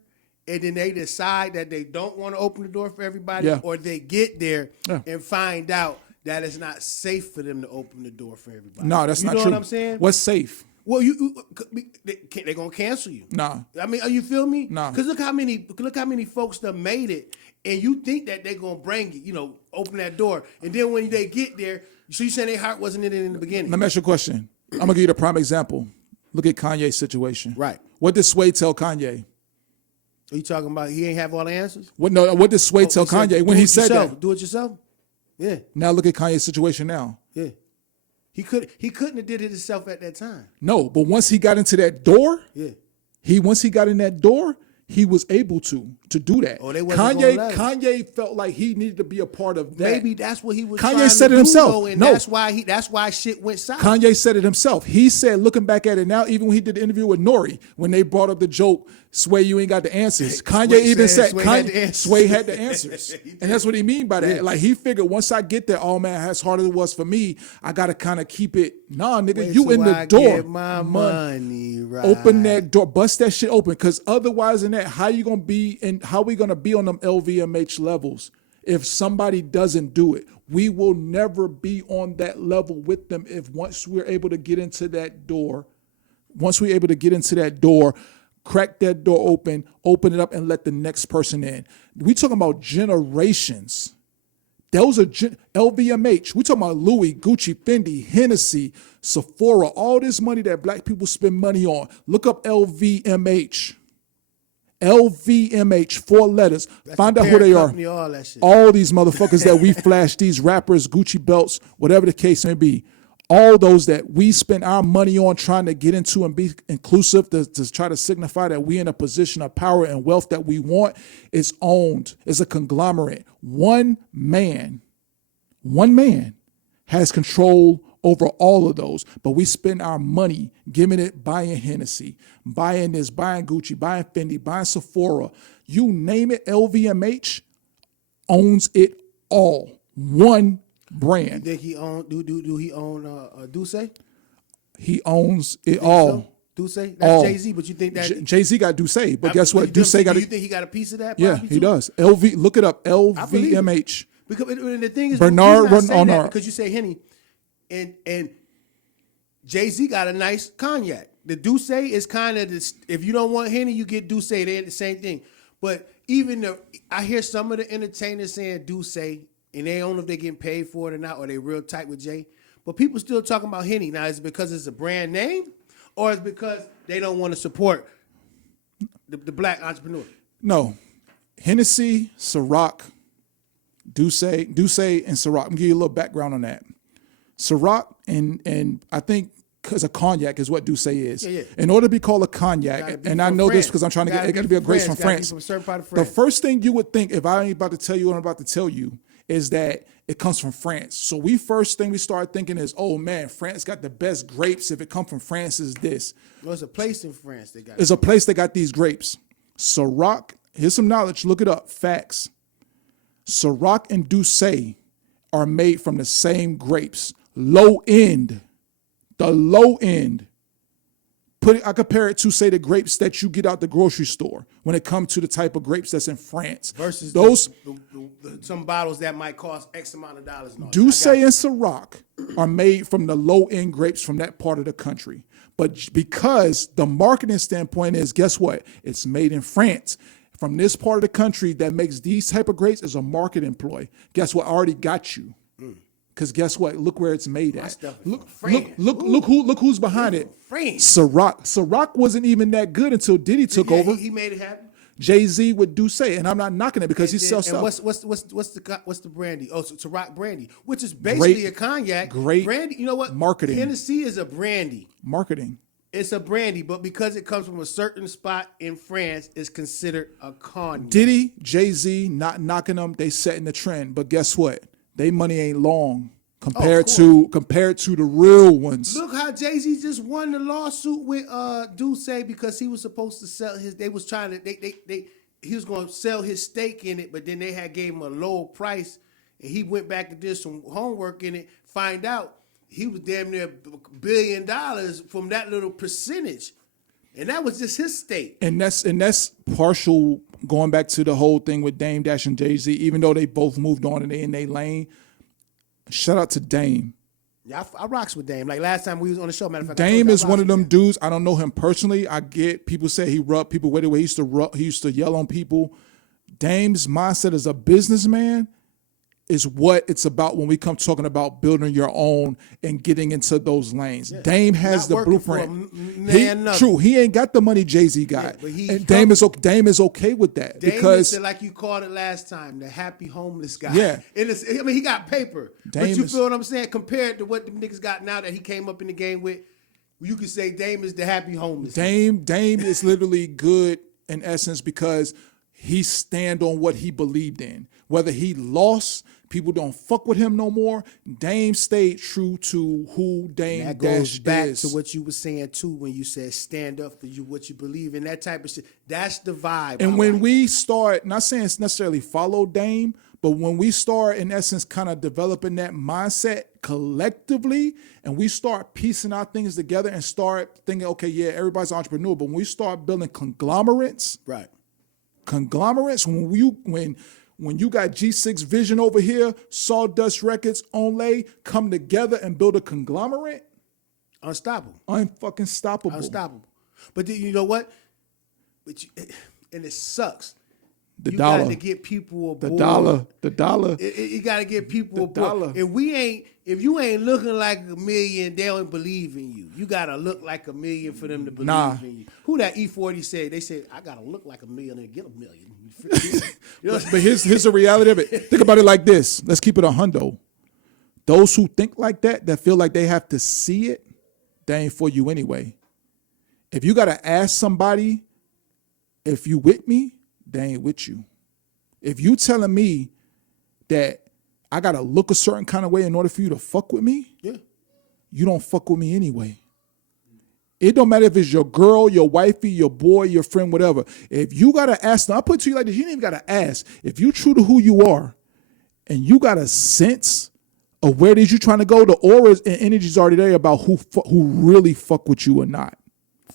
and then they decide that they don't want to open the door for everybody, Yeah. or they get there Yeah. and find out that it's not safe for them to open the door for everybody? No, that's you not know true. what I'm saying? What's safe? Well, they're gonna cancel you. Nah. I mean, you feel me? Nah. Because look how many folks that made it, and you think that they're gonna bring it, open that door, and then when they get there, so you saying their heart wasn't in it in the beginning? Let me ask you a question. I'm gonna give you the prime example. Look at Kanye's situation. Right. What did Sway tell Kanye? Are you talking about he ain't have all the answers? What did Sway tell He said, Kanye when "Do he it said yourself. that? Do it yourself. Yeah, Now look at Kanye's situation now. yeah. He couldn't have did it himself at that time. No, but once he got into that door, Yeah. once he got in that door, he was able to do that. Oh, they wasn't gonna let him. Kanye felt like he needed to be a part of that. Maybe that's what he was. Kanye trying said to it do, himself. though, and No. that's why shit went south. Kanye said it himself. He said, looking back at it now, even when he did the interview with Nori, when they brought up the joke, Sway, you ain't got the answers. Kanye Sway even said said, Sway had the answers. Sway had the answers. And that's what he mean by that. Like, he figured once I get there, oh man, as hard as it was for me, I got to kind of keep it. Nah, nigga, Wait you till in the I door. get my money right. Open that door, bust that shit open, because otherwise than that, how you gonna be and how we gonna be on them LVMH levels if somebody doesn't do it? We will never be on that level with them if once we're able to get into that door, crack that door open it up and let the next person in. We talking about generations. Those are LVMH. We talking about Louis, Gucci, Fendi, Hennessy, Sephora, all this money that black people spend money on. Look up LVMH. LVMH, 4 letters. Find out who they are. Company, all that shit. All these motherfuckers that we flash, these rappers, Gucci belts, whatever the case may be. All those that we spend our money on trying to get into and be inclusive to try to signify that we in a position of power and wealth that we want is owned. It's a conglomerate. One man has control over all of those, but we spend our money giving it, buying Hennessy, buying this, buying Gucci, buying Fendi, buying Sephora. You name it, LVMH owns it all. One brand. Think he own? Do he own Duce? He owns it all. Duce? That's All. Jay-Z, but you think that Jay-Z got Duce, but guess what? Duce got Do you it. think he got a piece of that? Yeah, probably, he too? does. Look it up. believe it. LVMH. Because and the thing is, Bernard the reason I say that Arnault. because you say Henny, and Jay-Z got a nice cognac. The Duce is kind of this. If you don't want Henny, you get Duce. They're the same thing. But I hear some of the entertainers saying Duce, and they don't know if they're getting paid for it or not, or they real tight with Jay. But people still talking about Henny. Now, is it because it's a brand name, or is it because they don't want to support the black entrepreneur? No. Hennessy, Ciroc, Duce, and Ciroc. I'm gonna give you a little background on that. Ciroc and I think because a cognac is what Duce is. Yeah. In order to be called a Gotta cognac, be and I from know this France. because I'm trying to get it got to be be a grace from from France. France. Gotta be from a certain part of The France. first thing you would think if I ain't about to tell you what I'm about to tell you is that it comes from France. So first thing we start thinking is, oh man, France got the best grapes. If it come from France, is this. There's a place in France they got. There's a place that got these grapes. Ciroc, here's some knowledge, look it up, facts. Ciroc and Douce are made from the same grapes. Low end, the low end. I compare it to, say, the grapes that you get out the grocery store when it comes to the type of grapes that's in France. versus Those some bottles that might cost X amount of dollars. and all that. Douce I got and Ciroc are made from the low end grapes from that part of the country. But because the marketing standpoint is, guess what? It's made in France. From this part of the country that makes these type of grapes is a marketing ploy. Guess what? I already got you. Because guess what? Look where it's made at. stuff is Look, from France. look who's behind it. France. Ciroc wasn't even that good until Diddy took Yeah, over. he made it happen. Jay-Z with Douce, and I'm not knocking it because he sells And stuff. what's the brandy? Oh, it's Ciroc brandy, which is basically a cognac. great brandy. You know what? marketing. Hennessy is a brandy. Marketing. It's a brandy, but because it comes from a certain spot in France, it's considered a cognac. Diddy, Jay-Z, not knocking them, they setting the trend. But guess what? They money ain't long compared to the real ones. Look how Jay-Z just won the lawsuit with Douce because he was supposed to sell his. They was trying to he was going to sell his stake in it, but then they had gave him a low price, and he went back and did some homework in it, find out he was damn near $1 billion from that little percentage. And that was just his state. And that's partial going back to the whole thing with Dame Dash and Jay-Z, even though they both moved on and they in their lane. Shout out to Dame. Yeah, I rocks with Dame. Like last time we was on the show, matter of fact, Dame is one of them Dame. dudes. I don't know him personally. I get people say he rubbed people with it. He used to yell on people. Dame's mindset as a businessman is what it's about when we come talking about building your own and getting into those lanes. Dame has Not the working for blueprint. a man, nothing. True, he ain't got the money Jay-Z got. but he and Dame is okay with that Dame because is like you called it last time, the happy homeless guy. Yeah. And I mean, he got paper. Dame but you is- feel what I'm saying? Compared to what the niggas got now that he came up in the game with, you could say Dame is the happy homeless. Dame is literally good in essence because he stand on what he believed in. Whether he lost, people don't fuck with him no more. Dame stayed true to who Dame That goes Dash back is. to what you were saying too when you said stand up for you, what you believe in, that type of shit. That's the vibe. And I when like. we start, not saying it's necessarily follow Dame, but when we start, in essence, kind of developing that mindset collectively, and we start piecing our things together and start thinking, okay, yeah, everybody's an entrepreneur, but when we start building conglomerates, Right. when you got G6 Vision over here, Sawdust Records, Onlay, come together and build a conglomerate, Unstoppable. unfucking stoppable. Unstoppable. But then, you know what? And it sucks. The you dollar, got to get people aboard. the dollar. You got to get people The aboard. dollar. If you ain't looking like $1 million, they don't believe in you. You got to look like $1 million for them to believe Nah. in you. Who that E40 said? They said, I got to look like $1 million and get $1 million. You know? But here's the reality of it. Think about it like this. Let's keep it a hundo. Those who think like that feel like they have to see it, they ain't for you anyway. If you got to ask somebody if you with me, they ain't with you. If you telling me that I got to look a certain kind of way in order for you to fuck with me, Yeah. you don't fuck with me anyway. It don't matter if it's your girl, your wifey, your boy, your friend, whatever. If you got to ask them, I put it to you like this, you ain't even got to ask. If you true to who you are and you got a sense of where it is you trying to go, the auras and energies already there about who really fuck with you or not.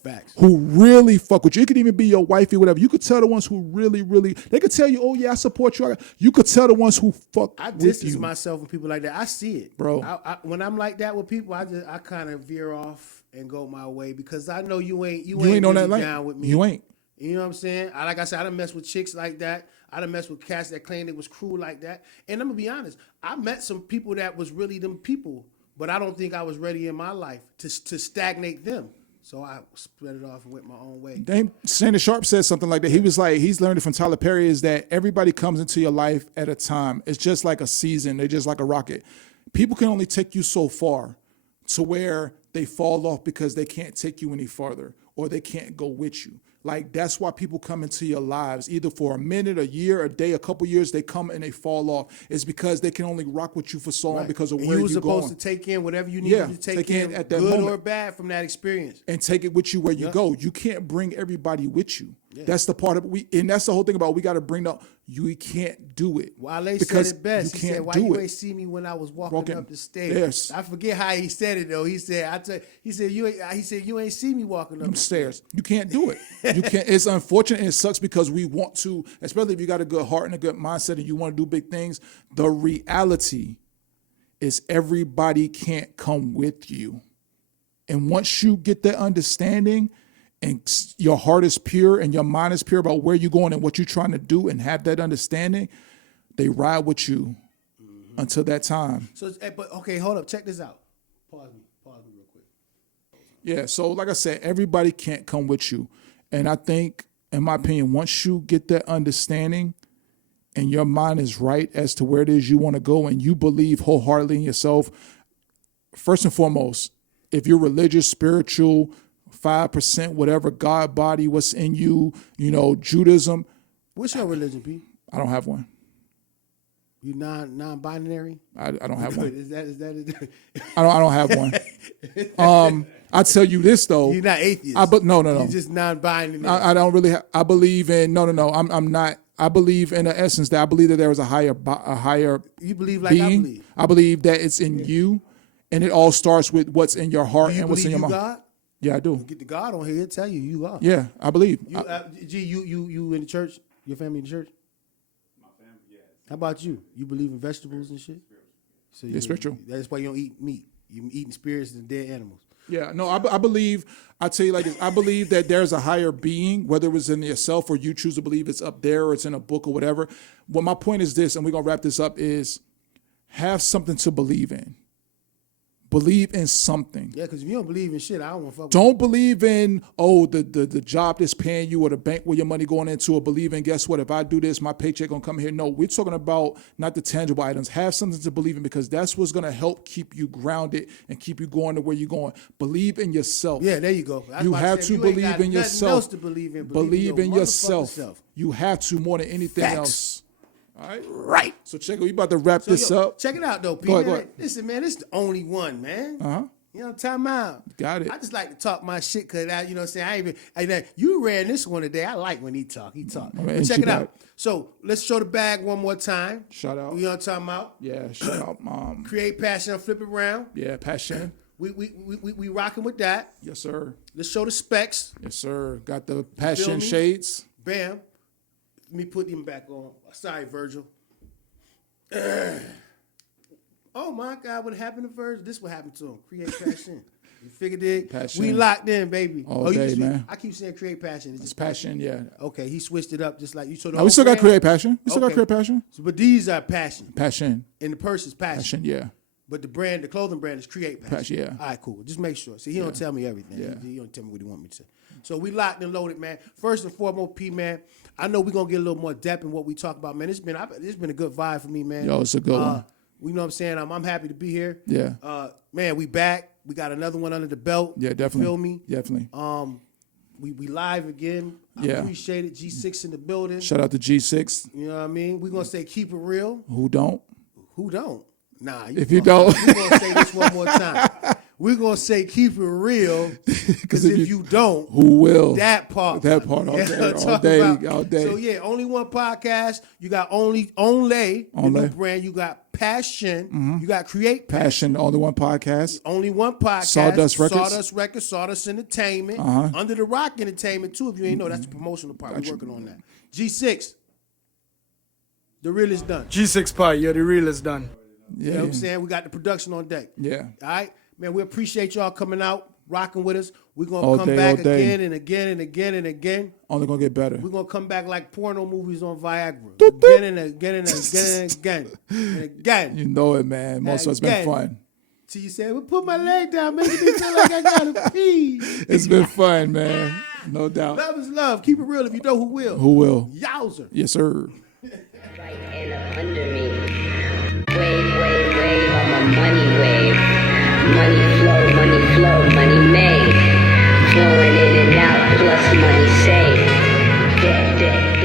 Facts. Who really fuck with you. It could even be your wifey, whatever. You could tell the ones who really, they could tell you, oh yeah, I support you. You could tell the ones who fuck I with distance you. myself from people like that. I see it, Bro. When I'm like that with people, I kind of veer off and go my way because I know you ain't You ain't on really that lane. down with me. You ain't. You know what I'm saying? Like I said, I done messed with chicks like that. I done messed with cats that claimed it was cruel like that. And I'm gonna be honest, I met some people that was really them people, but I don't think I was ready in my life to stagnate them. So I spread it off and went my own way. Dame Shannon Sharp said something like that. He was like, he's learned it from Tyler Perry, is that everybody comes into your life at a time. It's just like a season. They're just like a rocket. People can only take you so far to where they fall off because they can't take you any farther or they can't go with you. Like, that's why people come into your lives, either for a minute, a year, a day, a couple years, they come and they fall off. It's because they can only rock with you for so long because of And where you was you're supposed going. to take in whatever you needed to take in at that good moment. or bad from that experience. And take it with you where you go. You can't bring everybody with you. That's the part of and that's the whole thing about we got to bring up. You can't do it. Wale because said it best. You He can't said, "Why do you it. ain't see me when I was walking Walking up the stairs?" stairs. I forget how he said it though. He said, "You ain't see me walking up the Stairs. You can't do it. You can't. It's unfortunate and it sucks because we want to, especially if you got a good heart and a good mindset and you want to do big things. The reality is everybody can't come with you. And once you get that understanding and your heart is pure and your mind is pure about where you're going and what you're trying to do and have that understanding, they ride with you until that time. So, but okay, hold up. Check this out. Pause me real quick. Yeah, so like I said, everybody can't come with you. And I think, in my opinion, once you get that understanding and your mind is right as to where it is you want to go and you believe wholeheartedly in yourself, first and foremost, if you're religious, spiritual, 5%, whatever, God body, what's in you, Judaism, What's your religion, P? I don't have one. You non-binary? I don't have Good. one. Is that I don't have one. I tell you this though. You're not atheist. No. You're just non-binary. I don't really. I believe in no. I'm not. I believe in the essence that I believe that there is a higher You believe like I being. believe. I believe that it's in you, and it all starts with what's in your heart Do you and what's in believe your you mind. God? Yeah, I do. Get the God on here, tell you you God. Yeah, I believe. You, G, you in the church? Your family in the church? My family, yes. How about you? You believe in vegetables and shit? So Yeah, spiritual. That's why you don't eat meat. You eating spirits and dead animals. Yeah, no, I believe, I tell you like this, I believe that there's a higher being, whether it's in yourself or you choose to believe it's up there or it's in a book or whatever. Well, my point is this, and we're going to wrap this up, is have something to believe in. Believe in something. Yeah, because if you don't believe in shit, I don't want to fuck with Don't believe in, the job that's paying you or the bank where your money going into, or believe in, guess what, if I do this, my paycheck gonna come here. No, we're talking about not the tangible items. Have something to believe in, because that's what's gonna help keep you grounded and keep you going to where you're going. Believe in yourself. Yeah, there you go. I was You about have say, to if you ain't believe got in nothing yourself. else to believe in. Believe in your yourself. motherfucking self. You have to more than anything Facts. else. All right? Right. So check it. We about to wrap this Yo, up. check it out though, P. Go ahead, man. go ahead. Listen, man, this is the only one, man. Uh-huh. You know, time out. Got it. I just like to talk my shit because you know what I'm saying. You ran this one today. I like when he talk. He talk. Man, But check you it out. got So let's show the bag one more time. Shout out. You know what I'm talking about? Yeah, shout out, mom. Create passion, flip it around. Yeah, passion. We rocking with that. Yes, sir. Let's show the specs. Yes, sir. Got the passion me? shades. Bam. Let me put him back on. Sorry, Virgil. Oh my God, what happened to Virgil? This what happened to him. Create passion. You figured it? Passion. We locked in, baby. All day, man. I keep saying create passion. It's passion, yeah. Okay, he switched it up just like you. So No, we still got create passion. We still got Okay. create passion. So, but these are passion. Passion. And the person's passion. Passion, yeah. But the brand, the clothing brand is create passion. Passion, yeah. All right, cool. Just make sure. See, he don't tell me everything. Yeah. He don't tell me what he want me to. So we locked and loaded, man. First and foremost, P, man, I know we're going to get a little more depth in what we talk about, man. It's been a good vibe for me, man. Yo, it's a good one. You know what I'm saying? I'm happy to be here. Yeah. Man, we back. We got another one under the belt. Yeah, definitely. Feel me? Definitely. We live again. I Yeah. appreciate it. G6 in the building. Shout out to G6. You know what I mean? We're going to say keep it real. Who don't? Who don't? Nah. If you don't. We're going to say this one more time. We're going to say keep it real. Because if you don't, Who will? that part. That part all Yeah, day, all talk day, about- all day. So yeah, only one podcast. You got only the new brand. You got passion. You got create Passion, the only one podcast. Only one podcast. Sawdust Records. Sawdust Records, Sawdust Entertainment. Under the Rock Entertainment too. If you ain't know, that's the promotional part. We're working on that. G6. The real is done. G6 part, yeah, the real is done. You know what I'm saying? We got the production on deck. Yeah. All right? Man, we appreciate y'all coming out, rocking with us. We're going All to come day, back all day. again and again and again and again. Only gonna get better. We're going to come back like porno movies on Viagra. Again and again and again and again and again. You know it, man. Most of it's been Again. fun. Till you say, well, put my leg down, making me feel like I got to pee. It's been fun, man. No doubt. Love is love. Keep it real. If you know who will. Who will? Yowzer. Yes, sir. Right and up under me. Wave on my money wave. Money flow, money made. Flowing in and out, plus money saved. Dead.